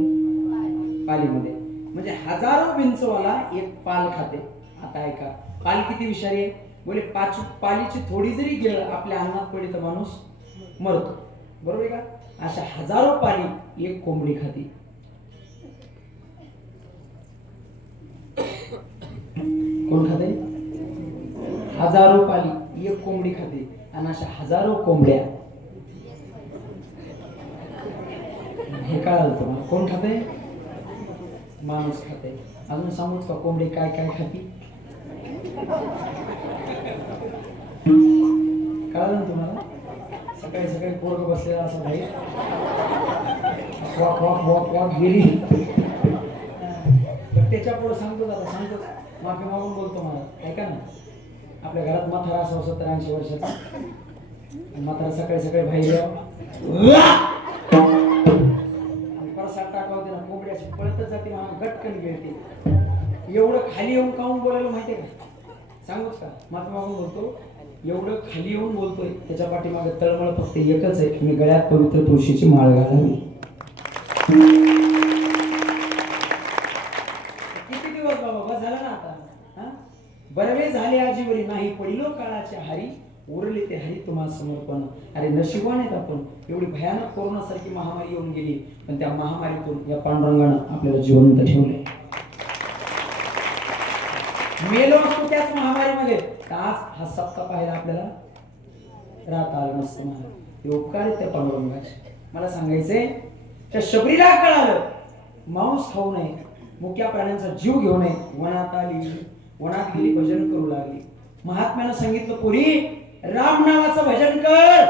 पालीमध्ये. म्हणजे हजारो विंचूवाला एक पाल खाते. आता ऐका पाल किती विषारी आहे? बोले पालीची थोडी जरी गिळ आपल्या अन्नात पडली तर माणूस मरतो. बरोबर आहे का? अशा हजारो पाली एक कोंबडी खाते. कोण खाते? हजारो पाली एक कोंबडी खाते. आणि अशा हजारो कोंबड्या हे कळालं तुम्हाला? कोण खाते? माणूस खाते. अजून सांगूच का कोंबडी काय काय खाती? कळालं ना तुम्हाला? सकाळी सकाळी पोरग बसलेला असं भाई वॉक वॉक वॉक वॉक गेली. त्याच्या पुढे सांगतो दादा, सांगतो माफी मागून बोलतो. मला ऐका ना, आपल्या घरात म्हातारा असं 70-80 वर्षाचा म्हातारा सकाळी सकाळी बाहेर आणि परसात टाकावते ना, कोंबडी अशी पळतच जाते, मला गटकन गिळते. एवढं खाली येऊन काऊन बोलायला माहितीये का? सांगूच का? माफी मागून बोलतो. एवढं खाली येऊन बोलतोय त्याच्या पाठीमागे तळमळ फक्त एकच आहे, मी गळ्यात पवित्र तुळशीची माळ घालावी. किती दिवस बाबा, बस झाला ना आता. बरवे झाले आजीवरी, नाही पडिलो काळाच्या हारी, उरले ते हरी तुम्हाला समर्पण. अरे नशिबाने आपण एवढी भयानक कोरोनासारखी महामारी येऊन गेली, पण त्या महामारीतून या पांडुरंगानं आपल्याला जिवंत ठेवले. मेलो असतो त्याच महामारीमध्ये, आज हा सप्ताह पाहायला आपल्याला राहता आलं नसतं. मला हे उपकार आहेत त्या पांडुरंगाचे. मला सांगायचंय त्या शबरीला कळालं मांस खाऊ नये, मुक्या प्राण्यांचा जीव घेऊ नये. वनात आली, वनात गेली, भजन करू लागली. महात्म्यानं सांगितलं पुरी राम नावाचं भजन कर.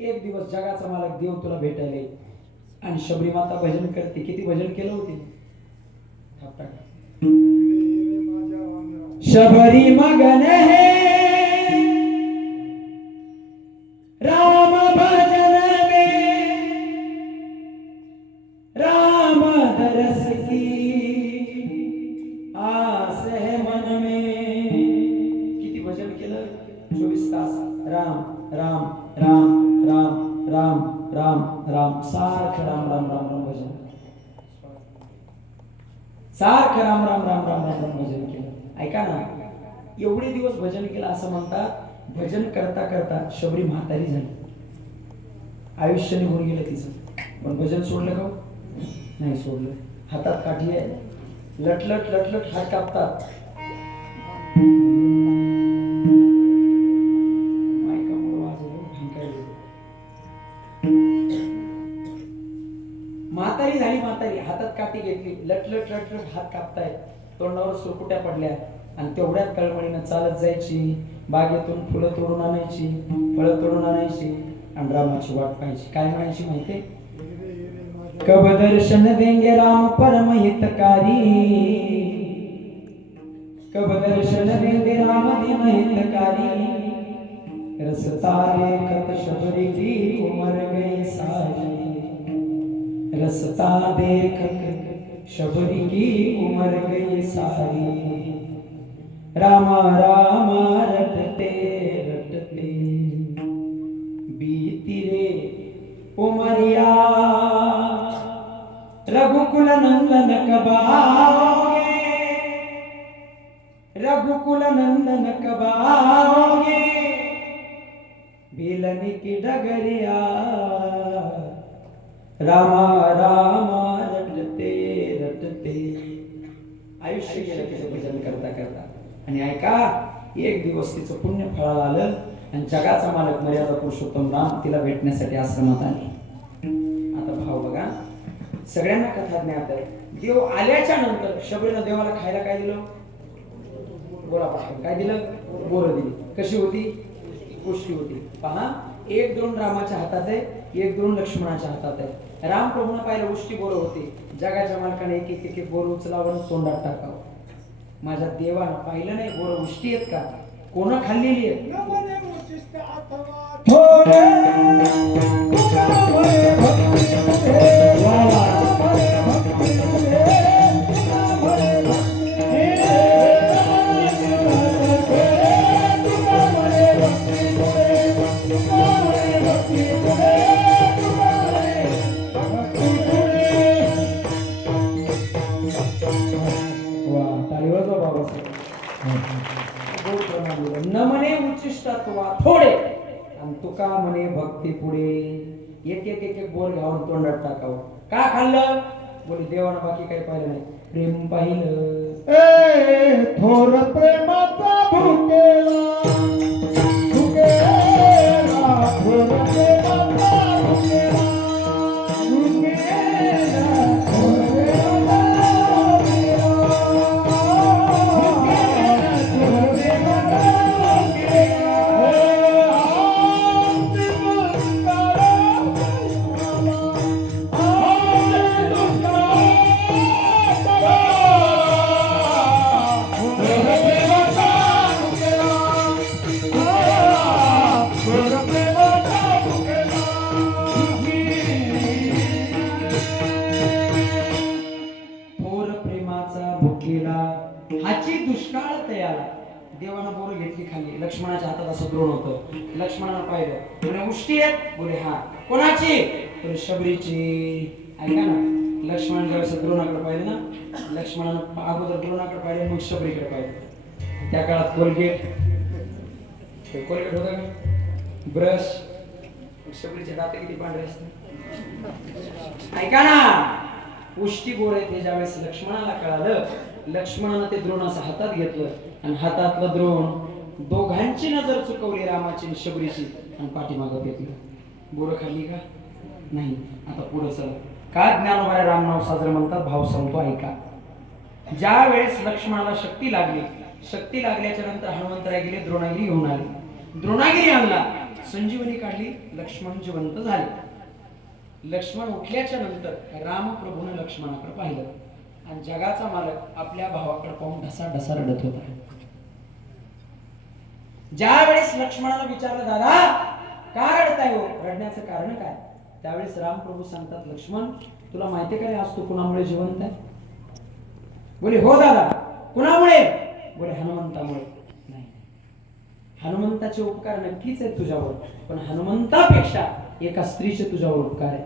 एक दिवस जगाचा मालक देव तुला भेटायला. आणि शबरी माता भजन करते. किती भजन केलं होते? शबरी मगन है राम भजन में, राम दरस की आस है मन में. किती भजन केलं? 24 तास राम राम राम राम राम राम राम, सारखं राम राम राम राम भजन, सारखं राम राम राम राम राम राम भजन केलं. ऐका ना, एवढे दिवस भजन केलं. असं म्हणतात भजन करता करता शबरी म्हातारी झाली, आयुष्य निघून गेलं तिचं. पण भजन सोडलं का? नाही सोडलं. हातात काठी आहे, लटलट लटलट हात कापतात. म्हातारी झाली. म्हातारी हातात काठी घेतली, लटलट लटलट हात कापतायत, तोंडावर सुरकुट्या पडल्या. आणि तेवढ्यात कळमळीनं चालत जायची, बागेतून फुलं तोडून आणायची, फळं तोडून आणायची आणि रामाची वाट पाहायची. काय म्हणायची माहितीये? कब दर्शन देंगे राम परम हितकारी, कब दर्शन देंगे राम दीन हितकारी, रसता देखत शबरी की उमर गई सारी, रसता देखत शबरी की उमर गई सारी. रामा रामा रटते रटते बीती रे उमरिया, रघुकुल नंदन कब आओगे, रघुकुल नंदन कब आओगे, बेलनी की डगरिया. रामा रामा रटते रटते आयुष्य गेलं तिचं भजन करता करता. आणि ऐका, एक दिवस तिचं पुण्य फळाला आलं आणि जगाचा मालक मर्यादा पुरुषोत्तम राम तिला भेटण्यासाठी आश्रमात आले. आता भाव बघा, सगळ्यांना कथा ज्ञात आहे. देव आल्याच्या नंतर शबरीनं देवाला खायला काय दिलं? बोला पाठवून काय दिलं? बोरं दिली. कशी होती? गोष्टी होती. पहा, एक द्रोण रामाच्या हातात आहे, एक द्रोण लक्ष्मणाच्या हातात आहे. राम प्रभूनं पाहिलं उष्टी बोरं होती. जगाच्या मालकाने एक एक एक बोर उचलावं तोंडात टाकावं. माझ्या देवानं पाहिलं नाही बोरं उष्टी आहेत का, कोण खाल्लेली आहेत. थोडे तुका म्हणे भक्ती पुढे, वा वा. न म्हणे उच्चिष्टत्वा थोडे आणि तुका म्हणे भक्ती पुढे. एक एक एक एक बोर घ्यावून तोंडात टाकावं. का खाल्लं? बोले देवानं बाकी काही पाहिलं नाही, प्रेम पाहिलं. थोर प्रेमाचा भुकेला भुकेला, थोर प्रेमाचा भुकेला भुकेला, थोर प्रेमाचा भुकेला भुकेला, थोर प्रेमाचा भुकेला. थोर प्रेमाचा भुकेला हाची दुष्काळ तयार. देवानं बोरं घेतली खाली. लक्ष्मणाच्या हातात असं द्रोण होतं. लक्ष्मणानं पाहिलं, म्हणे उष्टी आहेत. बोले हा. कोणाची? बोले शबरीची. ऐका ना, लक्ष्मण ज्यावेळेस द्रोणाकडे पाहिलं ना, लक्ष्मणानं अगोदर द्रोणाकडे पाहिलं, मग शबरीकडे पाहिलं. त्या काळात कोलगेट होतं का, ब्रश. शबरीचे दात किती पांढरे असते. ऐका ना, उष्टी बोर आहे ते ज्यावेळेस लक्ष्मणाला कळालं, लक्ष्मणानं ते द्रोण असं हातात घेतलं आणि हातातलं द्रोण दोघांची नजर चुकवली, रामाची आणि शबरीची, आणि पाठीमागं फेकलं. बोरं खाल्ली का? नाही. आता पुढे चला. का ज्ञानोबा रामनाव साजरं म्हणतात? भाव सांगतो ऐका. ज्या वेळेस लक्ष्मणाला शक्ती लागली, शक्ती लागल्याच्या नंतर हनुमंतराय गेले, द्रोणागिरी घेऊन आले. द्रोणागिरी आणला, संजीवनी काढली, लक्ष्मण जिवंत झाले. लक्ष्मण उठल्याच्या नंतर रामप्रभूने लक्ष्मणाकडे पाहिलं आणि जगाचा मालक आपल्या भावाकडे पाहून ढसा ढसा रडत होता. ज्या वेळेस लक्ष्मणाला विचारलं, दादा का रडताय हो, रडण्याचं कारण काय? त्यावेळेस रामप्रभू सांगतात, लक्ष्मण तुला माहिती का आज तू कुणामुळे जिवंत आहे? बोले हो दादा. कुणामुळे? बोले हनुमंतामुळे. नाही, हनुमंताचे उपकार नक्कीच आहेत तुझ्यावर, पण हनुमंतापेक्षा एका स्त्रीचे तुझ्यावर उपकार आहे.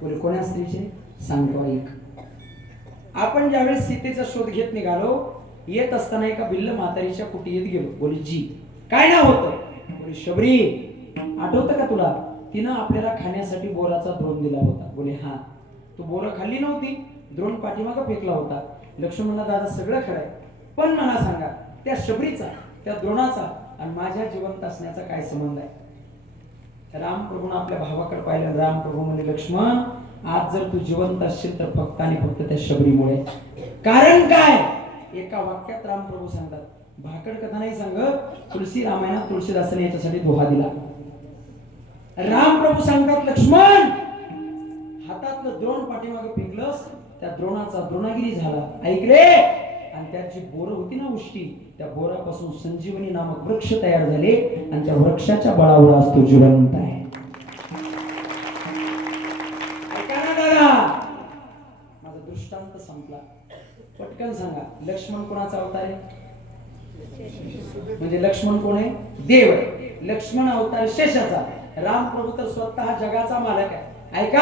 बोले कोण्या स्त्रीचे? सांगतो ऐक. आपण ज्यावेळेस सीतेचा शोध घेत निघालो, येत असताना एका भिल्ल म्हातारीच्या कुटीत गेलो. बोले जी. काय नाव होतं? बोले शबरी. आठवतं का तुला? तिनं आपल्याला खाण्यासाठी बोराचा द्रोण दिला होता. बोले हा. तू बोरं खाल्ली नव्हती, द्रोण पाठीमागं फेकला होता. लक्ष्मण म्हणला, दादा सगळं खरंय, पण मला सांगा त्या शबरीचा, त्या द्रोणाचा आणि माझ्या जिवंत असण्याचा काय संबंध आहे? रामप्रभूने आपल्या भावाकडे पाहिलं. रामप्रभू म्हणजे लक्ष्मण आज जर तू जिवंत असशील तर फक्त आणि फक्त त्या शबरीमुळे. कारण काय? एका वाक्यात रामप्रभू सांगतात. भाकड कथा नाही सांगत, तुलसी रामायणात तुळशीदासाने याच्यासाठी दोहा दिला. रामप्रभू सांगतात, लक्ष्मण हातातलं द्रोण पाठीमागे फेकलंस, त्या द्रोणाचा द्रोणागिरी झाला. ऐकले? आणि त्याची बोरं होती ना उष्टी, त्या बोरापासून संजीवनी नामक वृक्ष तयार झाले आणि त्या वृक्षाच्या बळावर आज तो जिवंत आहे. ऐका ना दादा, माझा दृष्टांत संपला. पटकन सांगा, लक्ष्मण कोणाचा अवतार आहे? म्हणजे लक्ष्मण कोण आहे? देव आहे. लक्ष्मण अवतार शेषाचा. रामप्रभू तर स्वतः जगाचा मालक आहे. ऐका,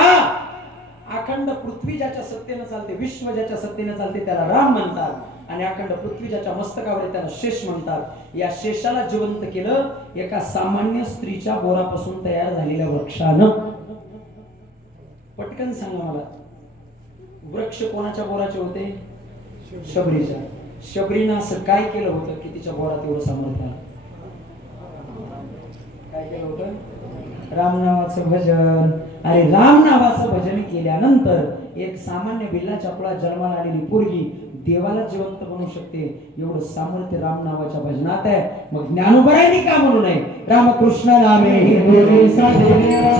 अखंड पृथ्वी ज्याच्या सत्तेनं चालते, विश्व ज्याच्या सत्तेनं चालते त्याला राम म्हणतात, आणि अखंड पृथ्वी ज्याच्या मस्तकावर त्याला शेष म्हणतात. या शेषाला जिवंत केलं एका सामान्य स्त्रीच्या बोरापासून तयार झालेल्या वृक्षानं. पटकन सांगा मला, वृक्ष कोणाच्या बोराचे होते? शबरीच्या. शबरीनं असं काय केलं होतं की तिच्या बोरात एवढं सामर्थ्य आलं? काय केलं होतं? रामनामाचं भजन, अरे राम नावाचं भजन केल्यानंतर एक सामान्य बिल्लाच्या कुळात जन्माला आलेली पोरगी देवाला जिवंत बनवू शकते, एवढं सामर्थ्य राम नावाच्या भजनात आहे. मग ज्ञानोबरायांनी का म्हणू नये? रामकृष्ण नामे हिंदुनी साधेया,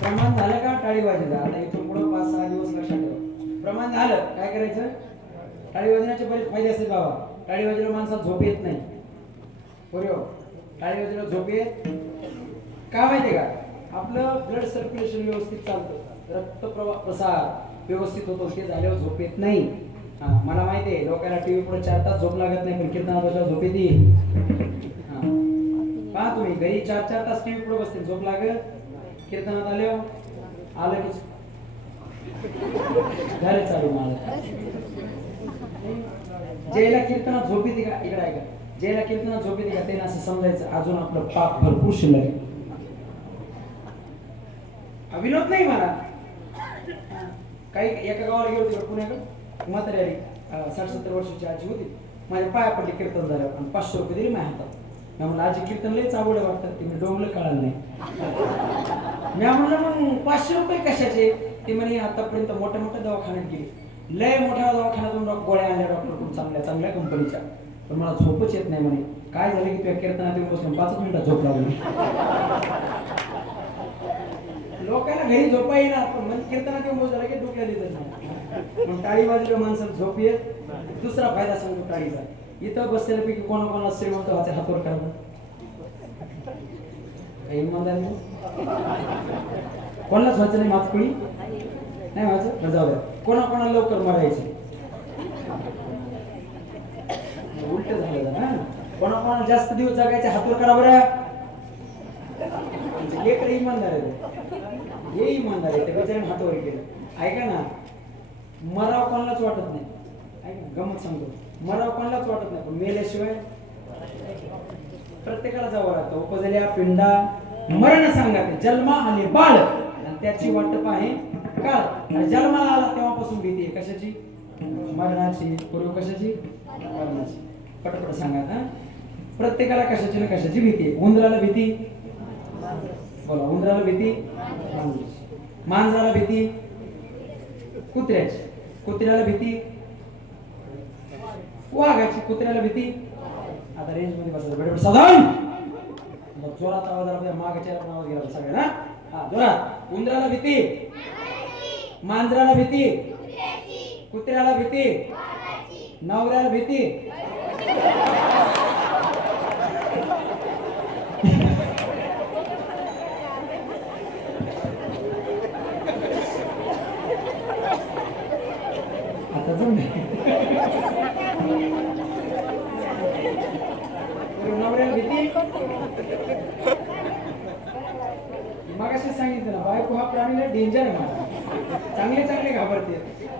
प्रमाण झालं का? टाळी वाजायचं. आता इथून पुढे 5-6 दिवस लक्षात ठेवा. प्रमाण झालं काय करायचं? टाळी वाजण्याचे बरेच फायदे असतात बाबा. टाळी वाजल्यावर माणसाला झोप येत नाही. बरोबर, टाळी वाजल्यावर झोप येत का माहितीये का? आपलं ब्लड सर्क्युलेशन व्यवस्थित चालतं, रक्त प्रसार व्यवस्थित होतो, ते झाल्यावर झोप येत नाही. हा, मला माहिती आहे लोकांना टीव्ही पुढे 4 तास झोप लागत नाही, पण कीर्तनात बसल्यावर झोप येते. हा, पहा तुम्ही घरी 4-4 तास टीव्ही पुढे बसते, झोप लागत. कीर्तनात आलं की झालं चालू मला. ज्याला कीर्तनात झोप येते का, इकडे ऐका, ज्याला कीर्तनात झोप येते का त्याने असं समजायचं अजून आपलं पाप भरपूर शिल्लक आहे. विनोद नाही मला. काही एका गावाला गेलो होतो पुण्याकडे, म्हातारी आली 60-70 वर्षाची आजी होती. माझ्या पाया पडली कीर्तन झाल्यावर आणि 500 रुपये दिले माझ्या हातात. मी म्हणलं आजी कीर्तन लयच आवड वाटतं. ते म्हणजे डोंगलं कळालं नाही. मी म्हणलं मग 500 रुपये कशाचे? ते म्हणे आतापर्यंत मोठ्या मोठ्या दवाखान्यात गेली, लय मोठ्या दवाखान्यातून गोळ्या आणल्या डॉक्टरकडून चांगल्या चांगल्या कंपनीच्या, पण मला झोपच येत नाही म्हणे. काय झालं की तुझ्या कीर्तनात येऊन बसलो 5 मिनिटात झोप लागली. लोकांना घरी झोपा येणार, पण कीर्तनात येऊन बसला की डोक्याला येत नाही. मग टाळी वाजल्यावर माणसाला झोप येत. दुसरा फायदा सांगतो टाळीचा. इथं बसलेल्यापैकी कोणाकोणाला श्रीमंत व्हायचे हातवर काढून काही इमानदारी नाही. कोणालाच व्हायचं नाही, मातकुळी नाही व्हायचं. जाऊ द्या. कोणाकोणाला लवकर मरायचे उलट झालं ना. कोणाकोणाला जास्त दिवस जगायचे हातवर करा बरं. लेकर इमानदार आहे, हे इमानदार आहे. ते बिचाऱ्याने हातवर केलं. ऐका ना, मराव कोणालाच वाटत नाही. ऐका गमत सांगतो, मराव कोणालाच वाटत नाही, पण मेल्याशिवाय प्रत्येकाला जावं लागतं. उपजल्या पिंडा मरण सांगते, जन्मा आले बाळ आणि त्याची वाटप आहे काळ. आणि जन्माला आला तेव्हापासून भीती आहे कशाची? मरणाची. पूर्व कशाची? मरणाची. पटपट सांगा. प्रत्येकाला कशाची ना कशाची भीती आहे. उंदराला भीती, बोला उंदराला भीती, मांजराला भीती, कुत्र्याची, कुत्र्याला भीती वाघाची, कुत्र्याला भीती. आता रेंज मध्ये बसायचं बरोबर साधारण जोरात आवाज आला, मागच्या आवाज गेला सगळ्या ना. हा जोरात. उंदराला भीती, मांजराला भीती, कुत्र्याला भीती, नवऱ्याला भीती. आता जाऊ नवऱ्याला भीती. मगाशी सांगितलं ना, बायको हा प्राणीला डेंजर आहे. मला चांगले चांगले घाबरते.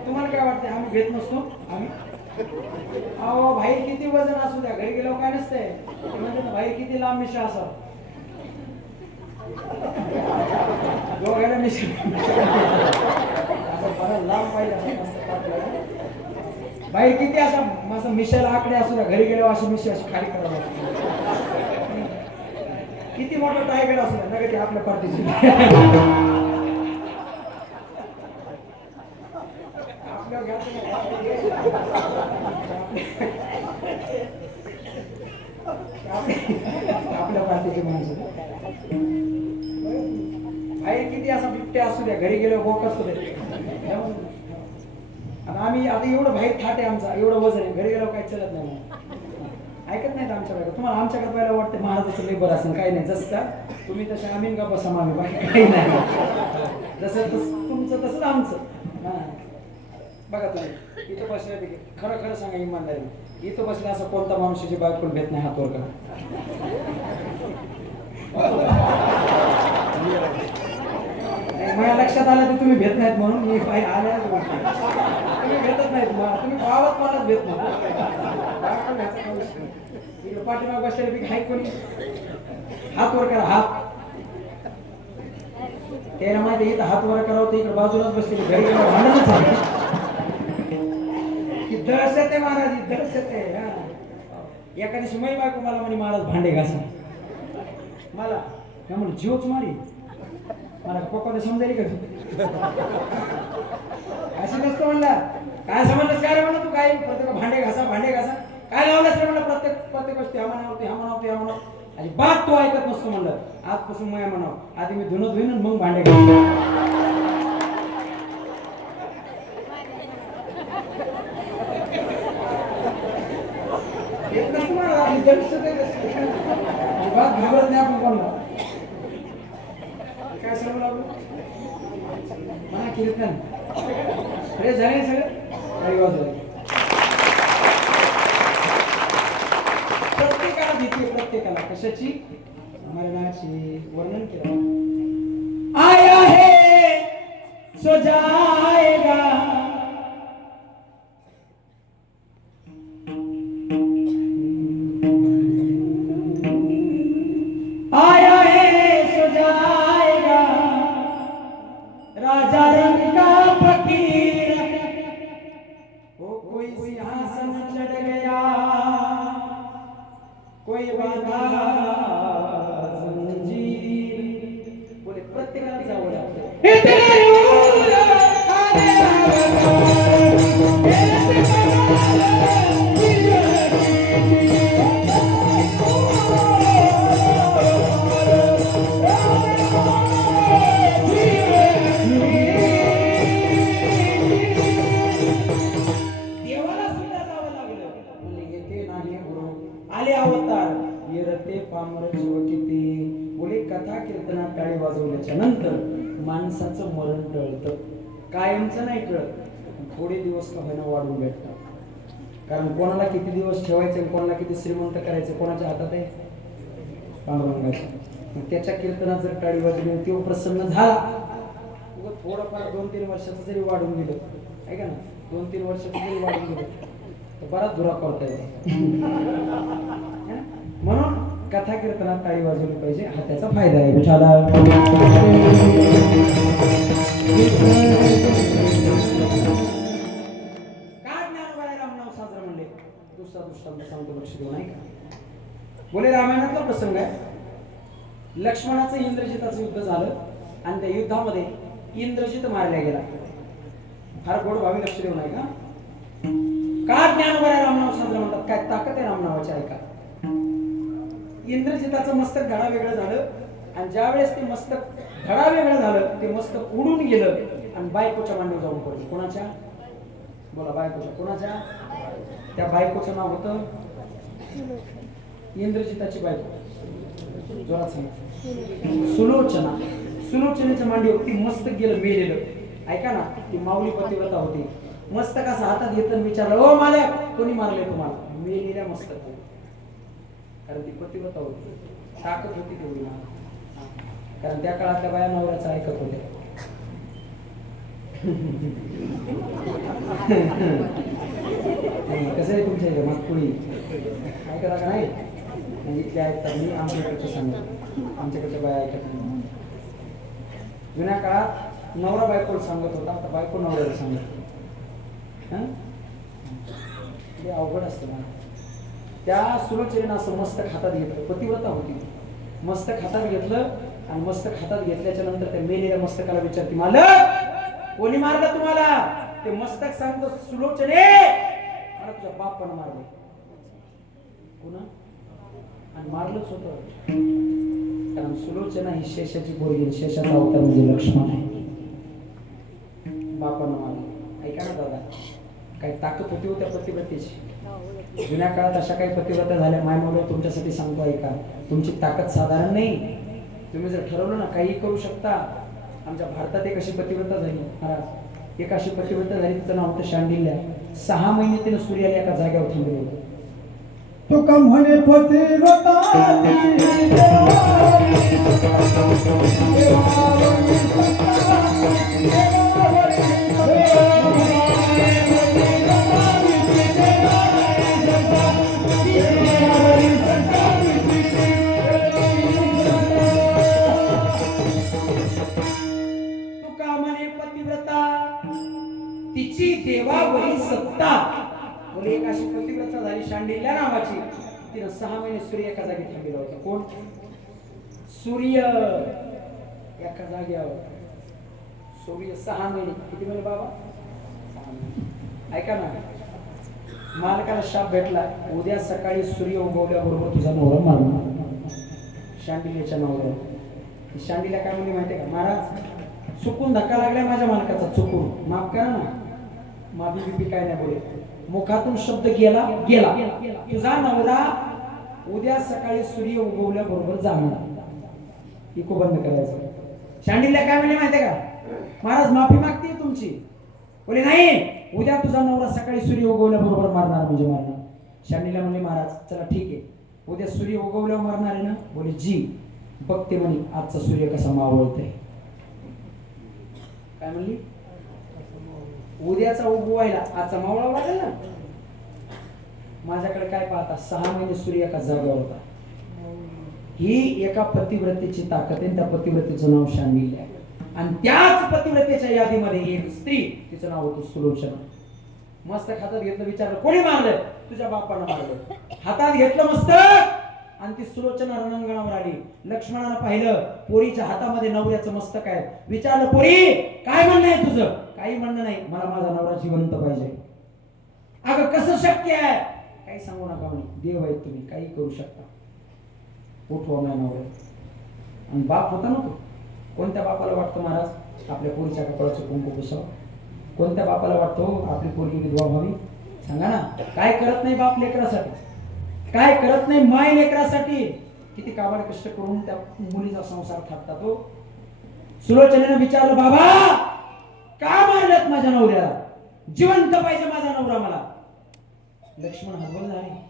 तुम्हाला काय वाटते आम्ही घेत नसतो? आम्ही अहो बाहेर किती वजन असू द्या, घरी गेल्यावर काय नसतंय. म्हणजे बाहेर किती लांब मिशा असा दोघांना मिशन लांब पाहिजे बाहेर किती असा माझा मिशाला आकडे असू द्या घरी गेलो अशी मिशी अशी खाली करावं लागते. किती मोठा टायगड असू द्या ना ते आपल्या पार्टीची आपल्या पार्टीची माणसं बाहेर किती असा बिबट्या असू द्या घरी गेलो गोक असू दे. आणि आम्ही आता एवढं बाहेर थाट आहे आमचा एवढं वजन आहे घरी गेलो काही चलत नाही ऐकत नाहीत आमच्याकडे. तुम्हाला आमच्याकडे पाहायला वाटतं महाराजाचं लेबर असेल काही नाही जसं का तुम्ही तसे आम्ही का बसा आम्ही बाकी काही नाही जसं तुमचं तसंच आमचं हां. बघा तुम्ही इथं बसले खरं खरं सांगा इमानदारी इथं बसला असं कोणता माणूस बायको भेट नाही हातवर का माझ्या लक्षात आलं की तुम्ही भेट नाहीत म्हणून मी पाय आल्या तुम्ही भेटत नाहीत तुम्ही गावात मलाच भेट नाही पाठीमाग बसलेले की हाय कोणी हात वर करा हात त्याला माहिती इथं हात वर करावं तर इकडे बाजूलाच बसलेली घरी भांडणच झालं की दहशत आहे महाराज दहशत आहे. एखादी सुमई बायको मला म्हणे महाराज भांडे घासा मला म्हणून जीवच मारी मला पप्पाने समजायली का अशी नसतं म्हणला काय समजलंस काय रे म्हणलं तू काय प्रत्येक भांडे घासा काय लावलंस रे म्हणलं प्रत्येक गोष्टी हा म्हणावं आणि बात तो ऐकत नसतो म्हणलं आजपासून मया म्हणावं आधी मी धुणं धुईन मग भांडे घास. घाबरत नाही आपण कोणला काय सर्व लागलो म्हणा कीर्तन अरे झाले सगळं काही वाजलं प्रत्येकाला भीती प्रत्येकाला कशाची मरणाची वर्णन केलं आया है सो जाएगा आया है सो जाएगा राजा रंग का फकीर वो कोई सिंहासन चढ़ गया कोई बाधा जंजीर बोले प्रत्येकाला जावं लागतं आले अवतार येरते पामर जीव किती बोले कथा कीर्तनात टाळी वाजवल्याच्या नंतर माणसाचं मरण टळतं कायमचं नाही टळत थोडे दिवस का होईना वाढून भेटतात कारण कोणाला किती दिवस ठेवायचे कोणाला किती श्रीमंत करायचं कोणाच्या हातात आहे पांडुरंगाच्या त्याच्या कीर्तनात जर टाळी वाजवली तो प्रसन्न झाला थोडंफार 2-3 वर्षाचं जरी वाढून गेलं ऐका ना 2-3 वर्षाचं जरी वाढून गेलं बराच धुरा करता येतो म्हणून कथा कीर्तनात टाळी वाजवली पाहिजे हा त्याचा फायदा आहे. विचारा काय ज्ञानोबाने रामनाम साजरा म्हणले दुसरा दृष्टांत सांगतो लक्ष देऊ नाही का बोले रामायणातला प्रसंग आहे लक्ष्मणाचं इंद्रजिताचं युद्ध झालं आणि त्या युद्धामध्ये इंद्रजित मारला गेला फार गोड भावी लक्ष देऊ नाही का का ज्ञानोबाने रामनाम साजरा म्हणतात काय ताकद आहे रामनावाची ऐका इंद्रजिताचं मस्तक धडा वेगळं झालं आणि ज्या वेळेस ते मस्तक धडा वेगळं झालं ते मस्तक उडून गेलं आणि बायकोच्या मांडीवर जाऊन पडलं कोणाच्या बोला बायकोच्या कोणाच्या त्या बायकोचं नाव होतं इंद्रजिताची बायको जोरात सांग सुलोचना सुलोचनेच्या मांडीवर ती मस्तक गेलं मेलेलं ऐका ना ती माऊली पतिव्रता होती मस्तक असं हातात घेतलं विचारलं ओ मालक कोणी मारले तुम्हाला मेलेल्या मस्तक कारण ती पतिव्रता होती ताकद होती तेवढी कारण त्या काळातल्या बाया नवऱ्याचं ऐकत होत्या कसं आहे तुमच्या इथे मग कुणी ऐकता का नाही इथले ऐकतात मी आमच्याकडचं सांगतो आमच्याकडच्या बाया ऐकत नाही जुन्या काळात नवरा बायकोला सांगत होता, आता बायको नवऱ्याला सांगत. ते अवघड असतं ना. त्या सुलोचनेनं असं मस्तक हातात घेतलं, पतिव्रता होती, मस्तक हातात घेतलं आणि मस्तक हातात घेतल्याच्या नंतर त्या मेलेल्या मस्तकाला विचारते, मालक कोणी मारलं तुम्हाला? ते मस्तक सांगतो, सुलोचने मला तुझ्या बापानं मारलं. पुन्हा आणि मारलंच होतं, कारण सुलोचना ही शेषाची पोरगी, शेषाचा अवतार म्हणजे लक्ष्मण आहे. बापानं मारलं. ऐका ना दादा, काही ताकद होती हो त्या पतिव्रतेची. जुन्या काळात अशा काही पतिव्रता झाल्या. मायमुलं तुमच्यासाठी सांगतो, ऐका, तुमची ताकद साधारण नाही. तुम्ही जर ठरवलं ना काही करू शकता. आमच्या भारतात एक अशी पतिव्रता झाली महाराज, एक अशी पतिव्रता झाली, तिचं नाव होतं शांडिल्य. 6 महिने तिनं सूर्याला एका जागेवर थांबले होते. तुका म्हणे पतिव्रता तिची देवावरील सत्ता. बोले एक अशी पतिव्रता झाली शांडिल्य नावाची, तिनं 6 महिने सूर्य एका जागी थांबलेला होता. कोण? सूर्य एका जागेवर. सूर्य 6 महिने. किती महिने बाबा? 6 महिने. ऐका ना, मालकाला शाप भेटला, उद्या सकाळी सूर्य उगवल्याबरोबर तुझा नवरा मारणार. शांडिल्याच्या नवऱ्याला. शांडिल्या काय म्हणली माहितीये का? महाराज चुकून धक्का लागलाय माझ्या मालकाचा, चुकून माफ करा ना. माफी बिफी काय नाही बोले, मुखातून शब्द गेला गेला. तुझा नवरा उद्या सकाळी सूर्य उगवल्याबरोबर जाणार. इको बंद करायचं. शांडिल्य काय म्हणले माहितीये का? महाराज माफी मागते तुमची. बोले नाही, उद्या तुझा नवरा सकाळी सूर्य उगवल्याबरोबर मारणार म्हणजे मारणार. शांडिल्य म्हणले महाराज चला ठीक आहे, उद्या सूर्य उगवल्यावर मारणार आहे ना? बोले जी. बघते म्हणे आजचा सूर्य कसा मावळतोय. काय म्हणली? उद्याचा उगवायला आजचा मावळा लागेल ना. माझ्याकडे काय पाहता, 6 महिने सूर्य एका जागेवर होता. ही एका पतिव्रतेची ताकद आहे. त्या पतिव्रतेचं नाव शांडिल्य आहे. आणि त्याच पतिव्रतेच्या यादीमध्ये एक स्त्री, तिचं नाव होतं सुलोचना. मस्तक हातात घेतलं, विचारलं कोणी मारलं? तुझ्या बापानं मारलं. हातात घेतलं मस्तक आणि ती सुलोचना रणांगणावर आली. लक्ष्मणानं पाहिलं, पोरीच्या हातामध्ये नवऱ्याचं मस्तक आहे. विचारलं पोरी काय म्हणणं आहे तुझं? काही म्हणणं नाही, मला माझा नवरा जिवंत पाहिजे. अगं कसं शक्य आहे? काही सांगू नका म्हणे, देव आहेत तुम्ही, काही करू शकता. उठवा माझ्या नवऱ्या. आणि बाप होता ना तो. कोणत्या बापाला वाटतं महाराज आपल्या पोरीच्या कपाळाचं कुंकू पुसावं? कोणत्या बापाला वाटतं आपली पोरगी विधवा व्हावी? सांगा ना. काय करत नाही बाप लेकरासाठी, काय करत नाही माय लेकरासाठी. किती काबाड कष्ट करून त्या मुलीचा संसार थाटता तो. सुलोचनेनं विचारलं बाबा का मारलं माझ्या नवऱ्याला? जिवंत पाहिजे माझा नवरा मला. लक्ष्मण हरवलं झाले.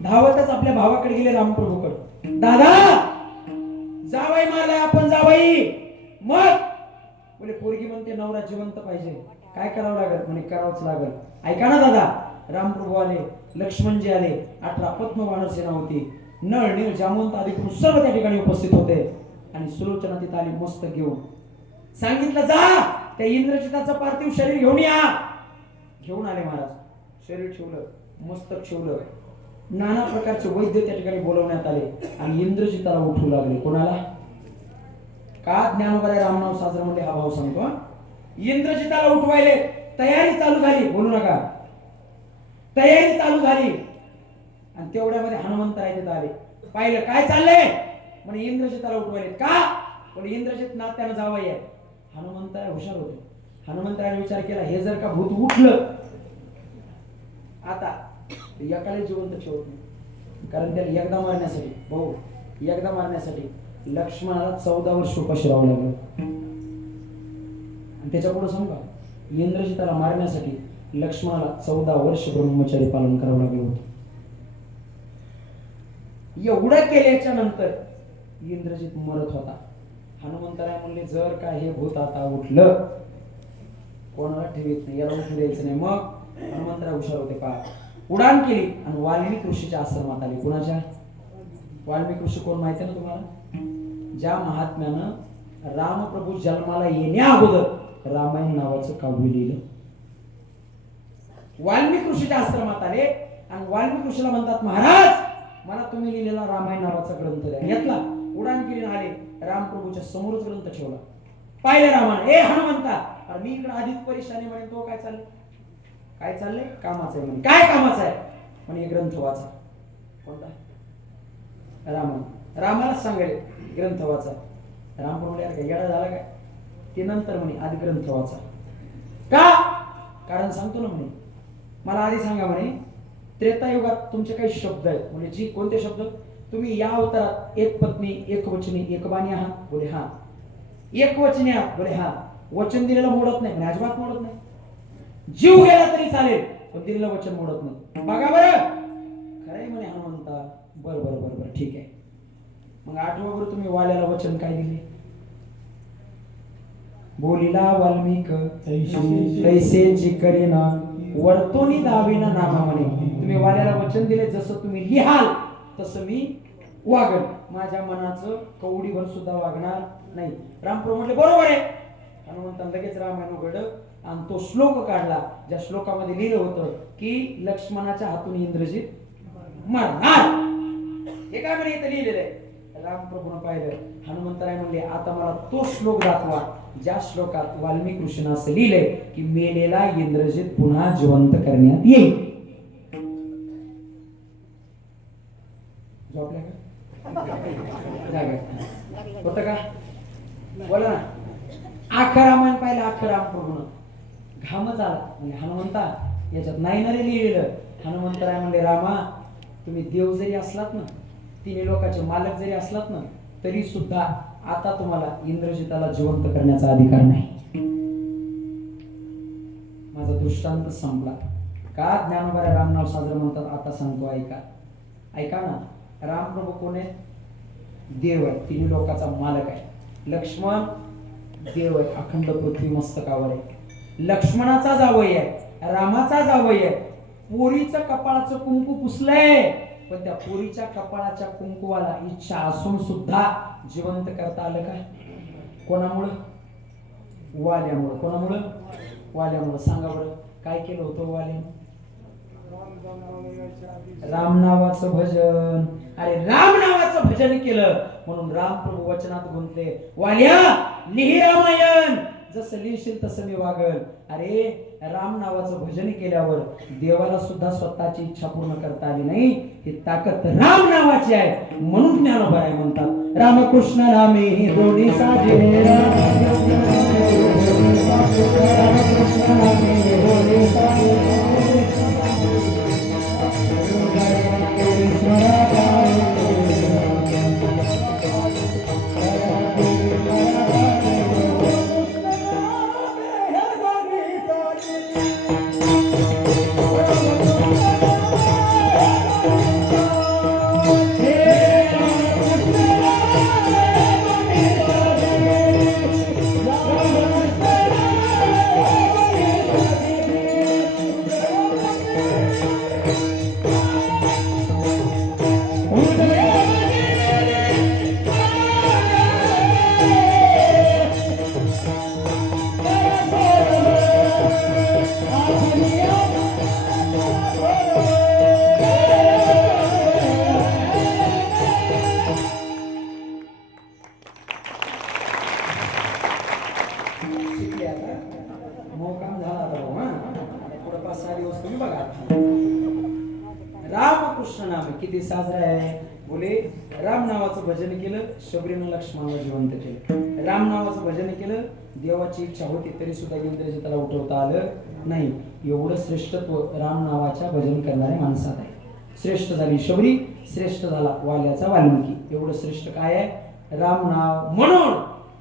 धावतच आपल्या भावाकडे गेले, रामप्रभूकडे. दादा जावाई मारलाय आपण, जावाई. मग बोले पोरगी म्हणते नवरा जिवंत पाहिजे, काय करावं लागेल? म्हणे करावंच लागेल. ऐका ना दादा. रामप्रभू आले, लक्ष्मणजी आले, 18 पद्मवानर सेना होती. नळ नील जामवंत आदी सर्व त्या ठिकाणी उपस्थित होते. आणि सुलोचना तिथं आली मस्तक घेऊन. सांगितलं जा त्या इंद्रजिताचं पार्थिव शरीर घेऊन या. घेऊन आले महाराज. शरीर ठेवलं, मस्तक ठेवलं. नाना प्रकारचे वैद्य त्या ठिकाणी बोलवण्यात आले आणि इंद्रजिताला उठवू लागले. कोणाला? का ज्ञानोबा रामनाव साजरा मध्ये हा भाव सांगतो. इंद्रजिताला उठवायले. तयारी चालू झाली, बोलू नका. तयारी चालू झाली आणि तेवढ्यामध्ये हनुमंतराय तिथं आले. पाहिलं काय चाललंय? म्हणजे इंद्रजिताला उठवायले. का? पण इंद्रजित नात्यानं जावई आहे. हनुमंतराय हुशार होते. हनुमंतराने विचार केला, हे जर का भूत उठलं आता एकाला जिवंत ठेवत नाही, कारण त्याला एकदा मारण्यासाठी, भाऊ एकदा मारण्यासाठी लक्ष्मणाला 14 वर्ष उपाशी राहावं लागलं. आणि त्याच्या पुढे सांगू का, इंद्रजिताला मारण्यासाठी लक्ष्मणाला 14 वर्ष ब्रह्मचारी पालन करावं लागलं होतं. एवढं केल्याच्या नंतर इंद्रजित मरत होता. हनुमंतराय म्हणले जर का हे भूत आता उठलं, कोणाला ठेवीत नाही, याला उठू द्यायचं नाही. मग हनुमंतराय हुशार होते. पहा, उडान केली आणि वाल्मिक ऋषीच्या आश्रमात आली. कुणाच्या? वाल्मिक ऋषी कोण माहिती ना तुम्हाला? ज्या महात्म्यानं रामप्रभू जन्माला येण्या अगोदर रामायण नावाचं काव्य लिहिलं. वाल्मिक ऋषीच्या आश्रमात आले आणि वाल्मिक ऋषीला म्हणतात, महाराज मला तुम्ही लिहिलेला रामायण नावाचा ग्रंथ द्या. घेतला, उडान केली, आले रामप्रभूच्या समोरच ग्रंथ ठेवला. पाहिले रामाने, ए हनुमंता, अरे मी इकडे आधीच परेशानी म्हणे, तो काय चाललंय, काय चाललंय, कामाचं आहे म्हणे. काय कामाचं आहे म्हणे, हे ग्रंथ वाचा. कोणता? रामाला सांगायले ग्रंथ वाचा. राम म्हणले, अरे येडा झाला काय, ते नंतर म्हणे, आधी ग्रंथ वाचा. का? कारण सांगतो ना म्हणे, मला आधी सांगा म्हणे, त्रेतायुगात तुमचे काही शब्द आहेत म्हणजे जी कोणते शब्द, तुम्ही या अवतारात एक पत्नी, एक वचनी, एक बाणी आहात. बोले हा. एक वचनी आहात. बोले हा. वचन दिलेलं मोडत नाही म्हणजे अजिबात मोडत नाही. जीव गेला तरी चालेल पण दिलेलं वचन मोडत नाही. बघा बरं, खरंय म्हणे हनुमंता. बर बर बर बर ठीक आहे. मग आठवं बरं तुम्ही वाल्याला वचन काय दिले? बोलिला वाल्मिक तैसेची करेना वर्तोनी दाविना नामा म्हणे. तुम्ही वाल्याला वचन दिले, जसं तुम्ही लिहाल तसं मी वागल, माझ्या मनाचं कवडीभर सुद्धा वागणार नाही. रामप्रभू म्हटले बरोबर आहे. हनुमंताने लगेच रामायण उघडलं आणि तो श्लोक काढला, ज्या श्लोकामध्ये लिहिलं होतं की लक्ष्मणाच्या हातून इंद्रजित मरणार. हे काय म्हणे इथं लिहिलेलं आहे. रामप्रभूने पाहिलं, हनुमंतराय म्हणले, आता मला तो श्लोक दाखवा ज्या श्लोकात वाल्मिक ऋषीने असं लिहिलंय की मेलेला इंद्रजित पुन्हा जिवंत करण्यात येईल. झोपल्या का? होतं का? बोला ना. आखं रामायण पाहिलं, आखं रामप्रभूनं घामच आला. म्हणजे हनुमंता याच्यात नाही ना रे लिहिलेलं. हनुमंतराय म्हणले, रामा तुम्ही देव जरी असलात ना, तिन्ही लोकांचे मालक जरी असलात ना, तरी सुद्धा आता तुम्हाला इंद्रजिताला जिवंत करण्याचा अधिकार नाही. माझा दृष्टांत संपला. का ज्ञानोबा रामनाव साजरं म्हणतात, आता सांगतो ऐका. ऐका ना. रामप्रभू कोण आहे? देव आहे, तिन्ही लोकांचा मालक आहे. लक्ष्मण देव आहे, अखंड पृथ्वी मस्तकावर आहे. लक्ष्मणाचा जावई आहे, रामाचा जावई आहे. पोरीचं कपाळाचं कुंकू पुसलंय, पण त्या पोरीच्या कपाळाच्या कुंकुवाला इच्छा असून सुद्धा जिवंत करता आलं का? कोणामुळं? वाल्यामुळं. कोणामुळं? वाल्यामुळं. सांगा बरं काय केलं होतं वाल्यानं? राम नावाचं भजन. अरे राम नावाचं भजन केलं म्हणून रामप्रभू वचनात गुंतले, वाल्या लिही रामायण, जसं लिहिशील तसं मी वागल. अरे राम नावाचं भजन केल्यावर देवाला सुद्धा स्वतःची इच्छा पूर्ण करता आली नाही. ही ताकद राम नावाची आहे. म्हणून ज्ञानोबा म्हणतात, रामकृष्ण नामे दोन्ही साजे, रामकृष्ण नामे दोन्ही साजे. रामकृष्ण नाम किती साजरा आहे. बोले राम नावाचं भजन केलं, शबरीनं लक्ष्मणाला जिवंत केलं. राम नावाचं भजन केलं, देवाची इच्छा होती तरी सुद्धा इंद्रजिताला उठवता आलं नाही. एवढं श्रेष्ठत्व राम नावाच्या भजन करणाऱ्या माणसात आहे. श्रेष्ठ झाली शबरी, श्रेष्ठ झाला वाल्याचा वाल्मिकी. एवढं श्रेष्ठ काय आहे? राम नाव. म्हणून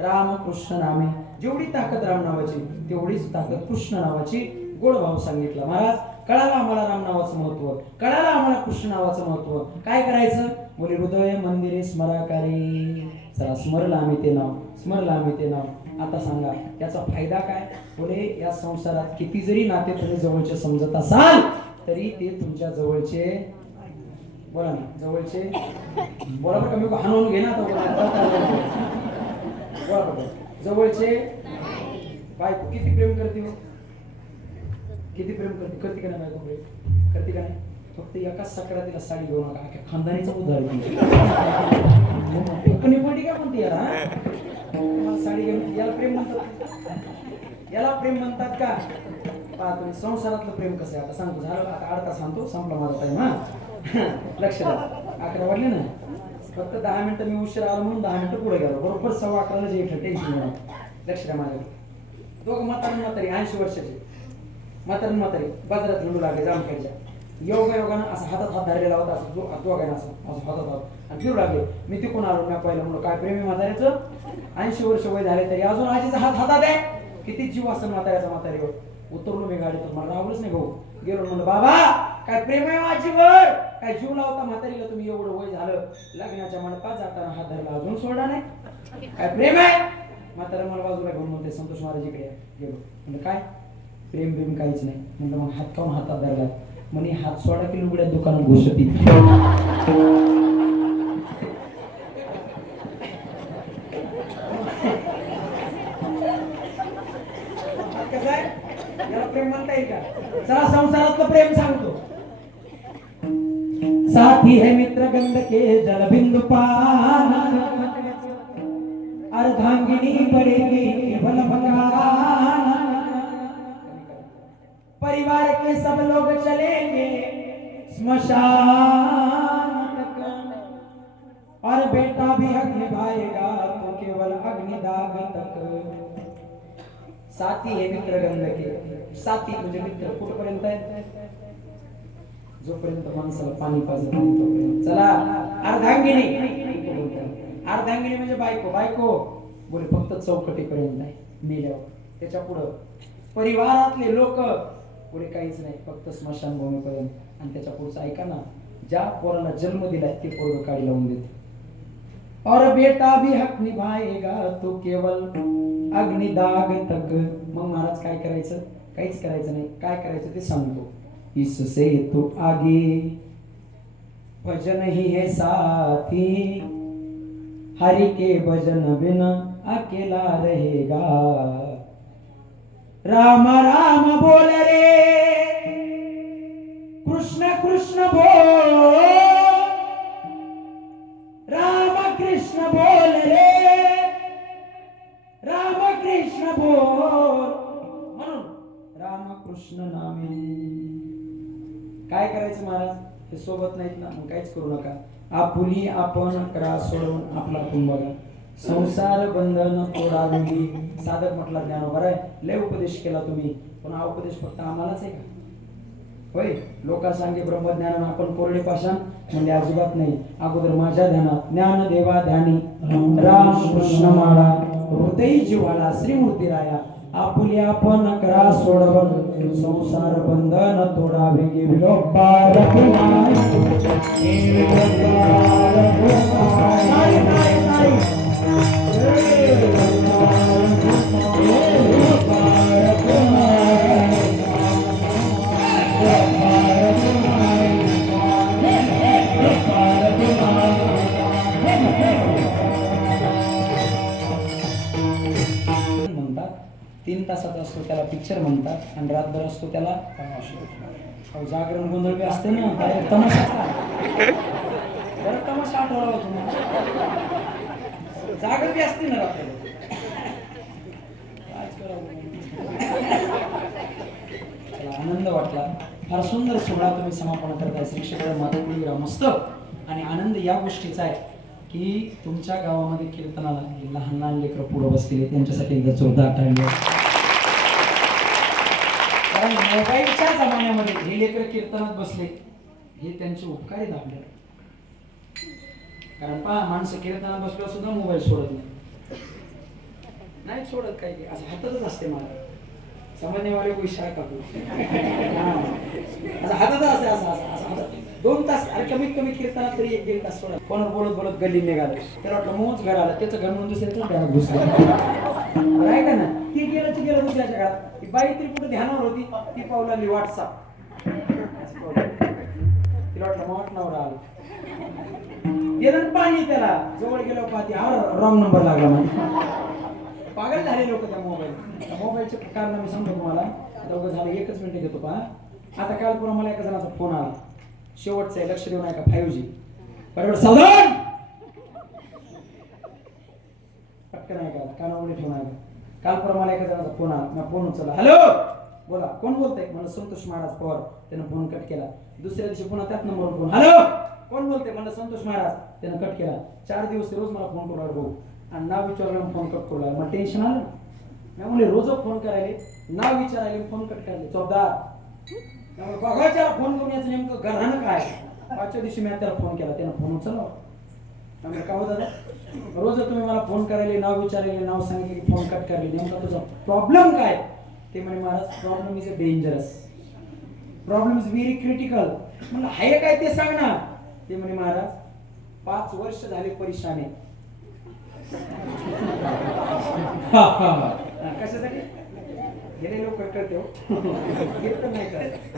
रामकृष्ण नामे जेवढी ताकद राम नावाची तेवढीच ताकद कृष्ण नावाची. गोड भाव सांगितला महाराज. कळालं आम्हाला राम नावाचं महत्व, कळालं आम्हाला कृष्ण नावाचं महत्व. काय करायचं? बोले हृदय मंदिरे स्मराकारी. चला स्मरलं आम्ही ते नाव, स्मरलं आम्ही ते नाव. आता सांगा याचा फायदा काय? बोले या संसारात किती जरी नाते तुम्ही जवळचे समजत असाल तरी ते तुमच्या जवळचे. बोला ना, जवळचे बोला. बरं कमी हाणून घे ना. बरोबर. जवळचे बायको किती प्रेम करते हो? किती प्रेम करते? करते का नाही बायको प्रेम? करते का नाही? फक्त एकाच सकाळात साडी घेऊ नका, अख्या खानदानीचं उदाहरण कमी पडली का म्हणते याला साडी घेऊन? याला प्रेम म्हणतात? याला प्रेम म्हणतात का? पहा तुम्ही संसारातलं प्रेम कसं आहे. आता सांगतो, झालं आता अर्धा सांगतो, संपला माझा टाइम. हा लक्ष द्या, 11 वाजले ना, फक्त 10 मिनिटं मी उशीर आलो म्हणून 10 मिनिटं पुढे गेलो. बरोबर 11:15 जे टेन्शन नाही. लक्ष द्या माझ्याकडे. दोघं म्हातारी 80 वर्षाचे म्हातारी बाजारात हिंडू लागले जामखेडच्या. योगानं असं हातात हात धरलेला होता, असं दोघांना असं हातात हात आणि फिरू लागले. मी तिकून आलो, मी पाहिलं म्हणून काय प्रेमी म्हाताऱ्याचं. 80 वर्ष वय झाले तरी अजून आजीचा हात हातात आहे. किती जीव असं म्हाताऱ्यावर. उतरलो मी गाडीतून, मला राहूच नाही भाऊ. गेलो म्हणलं, बाबा काय प्रेम आहे आजीवर, काय जीव लावता म्हातारीला तुम्ही, एवढं वय झालं, लग्नाच्या मंडपात जाताना हात धरला अजून सोडला नाही, काय प्रेम आहे? म्हातारा मला बाजूला घेऊन म्हणते, संतोष महाराज इकडे गेलो. म्हणलं काय प्रेम काहीच नाही. म्हणलं मग हात काऊन हातात धरला? म्हणे हात सोडा की लुगड्या दुकानात घुसती. कसं आहे याला प्रेम म्हणता येईल का? चला संसारातलं प्रेम सांगतो. साथी है मित्र गंध के जल बिंदु पान, अर्धांगिनी पड़ेगी केवल भगवान, परिवार के सब लोग चलेंगे स्मशान तक, और बेटा भी हक निभाएगा तो केवल अग्निदाग तक. साथी हे मित्र गंध के. साथी म्हणजे मित्र कुठपर्यंत आहे? जोपर्यंत माणसाला पाणी पाजत नाही तोपर्यंत. चला अर्धांगिनी म्हणजे बायको बोले फक्त चौकटीपर्यंत आहे, मेल्यावर. त्याच्या पुढं परिवारातले लोक पुढे काहीच नाही, फक्त स्मशानभूमीपर्यंत. आणि त्याच्या पुढचं ऐका ना, ज्या पोराला जन्म दिलाय ते पोरग काढी लावून देते. और बेटा भी हक निभाएगा तो केवल अग्निदाग तक. मग महाराज काय करायचं? काहीच करायचं नाही. काय करायचं ते सांगतो. इससे तो आगे भजन ही है साथी, हरि के भजन बिना अकेला रहेगा. राम राम बोल रे, कृष्ण कृष्ण बोल, राम कृष्ण बोल रे, राम कृष्ण बोल. म्हणून राम कृष्ण नामे. काय करायचं महाराज? ते सोबत नाहीत ना, मग काहीच करू नका. आपुली आपण करा सोडून आपला आपण बघा. संसार बंधन तोडावी. साधक म्हटला ज्ञानोबा आहे, लय उपदेश केला तुम्ही, पण हा उपदेश फक्त आम्हालाच आहे का? होय, लोका सांगे ब्रह्मज्ञान आपण कोरडे पाषाण म्हणजे अजिबात नाही. अगोदर माझ्या ध्यानात ज्ञान देवा ध्यानी राम कृष्ण माळा, हृदय जिव्हाळा श्रीमूर्ती राया. आपुली आपण करा सोडवण, संसार बंधन तोडावे. गेविलो पार म्हणतात. 3 तासाचा असतो त्याला पिक्चर म्हणतात, आणि रातभर असतो त्याला जागरण गोंधळ बी असते ना, तमाशा. बरं तमाशा आठवला तुम्हाला, जागर बी असते ना रात्री. आनंद वाटला, फार सुंदर सोहळा तुम्ही समापन करताय. श्री क्षेत्र माधवपुरी मस्तक. आणि आनंद या गोष्टीचा आहे की तुमच्या गावामध्ये कीर्तनाला लहान लहान लेकरं पुढे बसलेले, त्यांच्यासाठी एकदा जोरदार टाळ्या. कारण मोबाईलच्या जमान्यामध्ये हे लेकरं कीर्तनात बसले, हे त्यांचे उपकार आहेत आपल्याला. कारण पहा, माणसं कीर्तनात बसल्यावर सुद्धा मोबाईल सोडत नाही सोडत. काही असं हातातच असते. मला सामान्यवाले विषय काढू असं हातातच असते. असं 2 तास. अरे कमीत कमी कीर्तनात तरी 1-1 तास सोडा. कोणावर बोलत बोलत गल्ली निघालं, त्याला वाटलं मोच घर आलं, त्याचं घर म्हणून दुसऱ्याचं घरात घुसलं. आहे का ना? ती गेलं दुसऱ्याच्या घरात. ती बाई तरी कुठे ध्यानावर होती, ती पाहू लागली वाटसा. तिला वाटलं मग वाटणावर आलं, गेलं पाणी त्याला. जवळ गेलो पाहती, रॉंग नंबर लागला. पागल झाले लोक त्या मोबाईलचे कारण मी सांगतो तुम्हाला. आता उगाच झालं, एकच मिनिट घेतो पहा. आता काल पुन्हा मला एका जणाचा फोन आला, शेवटचा आहे, लक्ष देऊ नका, 5G. बरोबर, सावधान. पटकन आहे का, कानावडी ठेवून आहे. काल पुन्हा मला एका जणाचा फोन आला, मी फोन उचलला. हॅलो, बोला, कोण बोलतंय? मला संतोष महाराज पवार. त्यानं फोन कट केला. दुसऱ्या दिवशी पुन्हा त्याच नंबरवर फोन. हॅलो, कोण बोलतंय? मला संतोष महाराज. त्यानं कट केला. 4 दिवस रोज मला फोन करू लागला भाऊ, आणि नाव विचारलं, फोन कट करू लागला. मला टेन्शन आलं. त्यामुळे रोज फोन करायले, नाव विचारायले, फोन कट करायले. चौदार त्यामुळे बघायच्या फोन करून याचं नेमकं घरानं काय. 5व्या दिवशी मी त्याला फोन केला, त्यानं फोन उचलला. त्यामुळे काय होतं दादा, रोज तुम्ही मला फोन करायले, नाव विचारायले, नाव सांगितले की फोन कट करायले, नेमका तुझा प्रॉब्लेम काय? ते म्हणे Maharaj, problem is a dangerous, problem is very critical. म्हणलं हाय काय ते सांग ना. ते म्हणे महाराज, 5 वर्ष झाले परेशान आहे. कशासाठी गेले लोक करते हो. नाही करत.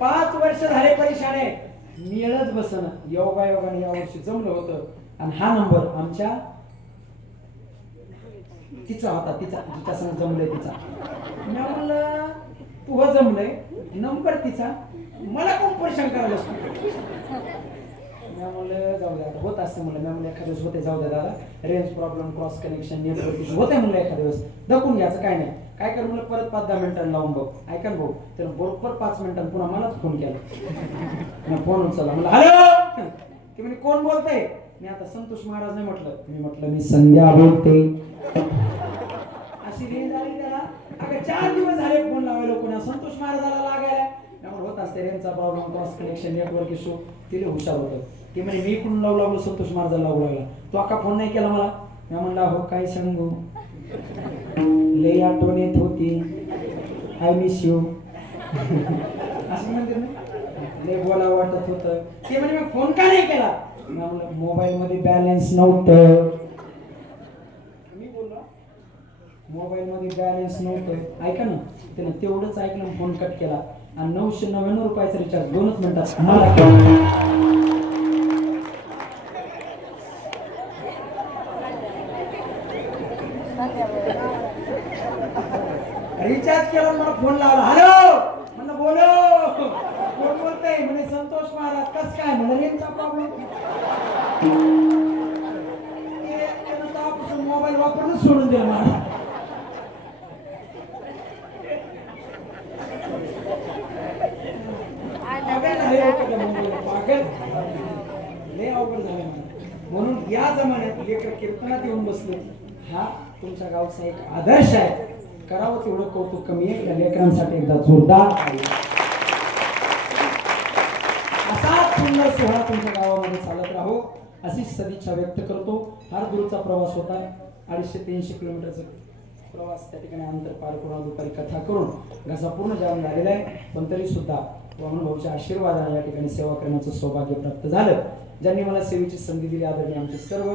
5 वर्ष झाले परेशान आहे, मिळच बसन. योगायोगाने या वर्षी जमलं होतं, आणि हा नंबर आमच्या तिचा होता, तिच्या संग जमलंय तिचा. मी म्हणलं तू जमलंय, नंबर तिचा, मला कोण परेशान करायला असतो. मी म्हणलं जाऊ द्या, होत असतं म्हणलं. मी म्हणलं एखाद्या दिवस होते, जाऊ द्या दादा, range problem, cross connection, network issue होते म्हणलं. एखाद्या दिवस दखून घ्यायचं, काय नाही. काय कर म्हणलं, परत 5-10 मिनिटांनी लावून बघ. ऐका ना भाऊ, तर बरोबर 5 मिनिटांनी पुन्हा मलाच फोन केला. फोन उचलला, म्हणलं हॅलो. ते म्हणजे कोण बोलतंय? मी आता संतोष महाराज नाही म्हटलं, मी म्हटलं मी संध्या बोलते. अशी रेंज आली त्याला. अगं 4 दिवस झाले फोन लावायला, कोणा संतोष महाराजाला लागायला. त्यामुळे होत असते रेंजचा problem, cross connection, network issue. तिला हुशार होतं. ते म्हणजे मी कोण लावू लागलो, संतोष महाराजाला लावू लागला. तो अख्खा फोन नाही केला मला. मी म्हणला हो काय सांगू, लई आठवण येत होती, आय मिस यू. असं म्हणते ना, लई बोला वाटत होतं. ते म्हणजे मी फोन का नाही केला? म्हणलं मोबाईल मध्ये बॅलन्स नव्हतं. मी बोललो मोबाईल मध्ये बॅलन्स नव्हतं. ऐका ना, त्यानं तेवढंच ऐकलं, फोन कट केला, आणि 999 रुपयाचा रिचार्ज 2च मिनिटात मला. रिचार्ज केला, मला फोन लावला. हॅलो म्हणलं, बोलो, कोण बोलतंय? म्हणजे संतोष महाराज. कस काय? म्हणजे रेंजचा प्रॉब्लेम. मोबाईल वापरणं सोडून दिलं मला. म्हणून या जमान्यात लेकर कीर्तनात येऊन बसले, हा तुमच्या गावचा एक आदर्श आहे. करावं तेवढं कौतुक कमी आहे. या लेकरांसाठी एकदा जोरदार असाच सुंदर सोहळा तुमच्या गावामध्ये चालत राहो अशीच सदिच्छा व्यक्त करतो. फार दूरचा प्रवास होता, 250-300 किलोमीटरचा प्रवास. त्या ठिकाणी अंतर पार करून दुपारी कथा करून घसा पूर्ण जाम झालेला आहे. पण तरी सुद्धा वामन भाऊच्या आशीर्वादाने या ठिकाणी सेवा करण्याचं सौभाग्य प्राप्त झालं. ज्यांनी मला सेवेची संधी दिली, आदरणीय आमचे सर्व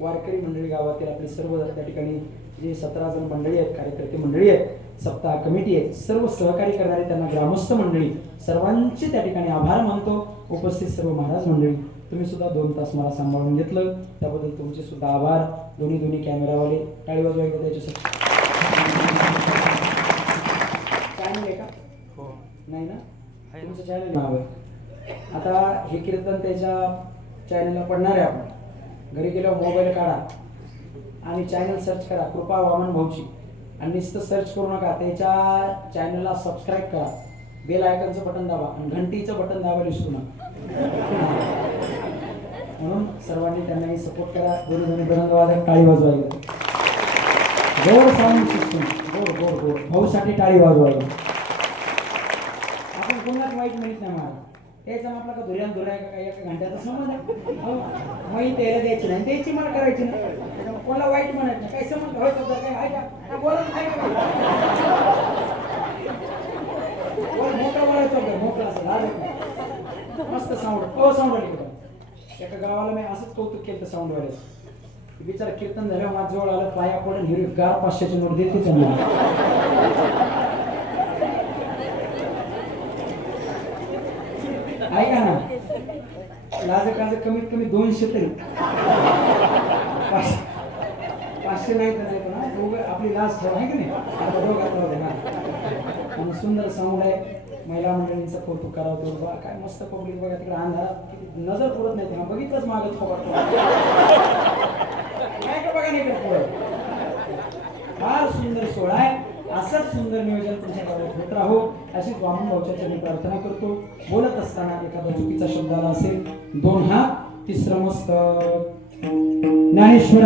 वारकरी मंडळी, गावातील आपले सर्व त्या ठिकाणी जे 17 जण मंडळी आहेत, कार्यकर्ते मंडळी आहेत, सप्ताह कमिटी आहेत, सर्व सहकारी करणारे त्यांना ग्रामस्थ मंडळी, सर्वांचे त्या ठिकाणी आभार मानतो. उपस्थित सर्व महाराज मंडळी, तुम्ही सुद्धा 2 तास मला सांभाळून घेतलं, त्याबद्दल तुमचे सुद्धा आभार. दोन्ही कॅमेरावाले टाळी वाजवायला त्याच्यासाठी. चॅनल आहे का? हो. नाही ना, तुमचं चॅनल नाव आहे. आता हे कीर्तन त्याच्या चॅनलला पडणार आहे. आपण घरी गेल्यावर मोबाईल काढा आणि चॅनल सर्च करा, कृपा वामन भाऊची, आणि नुसतं सर्च करू नका, त्याच्या चॅनलला सबस्क्राईब करा, बेल आयकॉनचं बटन दाबा, आणि घंटीचं बटन दाबायला विसरू नका. म्हणून सर्वांनी त्यांनाही सपोर्ट करा. दोन्ही बरंग वाजत टाळी वाजवायला, जोर साऊंड सिस्टम, गोड भाऊसाठी टाळी वाजवायला. आपण कोणाच वाईट म्हणत नाही महाराज. त्याचा आपला का धुऱ्या काय एका घंट्याचा समज आहे. माहिती त्याला द्यायची नाही, द्यायची मला करायची नाही. कोणाला वाईट म्हणायचं नाही, काही समज व्हायचं होतं काय आहे का, बोलत आहे का, मोठा बोलायचं होतं, मोठा असं झालं मस्त साऊंड साऊंड आली होतं. एका गावाला मी असंच कौतुक केलं साऊंड वाले. बिचारा कीर्तन झाल्यावर माझ्या जवळ आलं, पाया पडून हिरवी गार 500ची नोट देते त्यांना. ऐका ना, लाज कमीत कमी 200 तरी, 500 नाही तर नाही पण आपली लाज ठेवा आहे की नाही आता दोघात राहू दे ना. आणि सुंदर साऊंड आहे. महिला मंडळींचं कौतुक करावं तेवढं बघा काय मस्त पब्लिक बघा तिकडे अंधारात किती नजर पुरत नाही तेव्हा बघितलंच मागत फोकाट काय का बघा नाही पुढं. फार सुंदर सोहळा आहे. असंच सुंदर नियोजन तुमच्या गावात होत राहो अशी वामन भाऊच्या चरणी प्रार्थना करतो. बोलत असताना एखादा चुकीचा शब्द आला असेल 2 हात तिसरं मस्तक ज्ञानेश्वर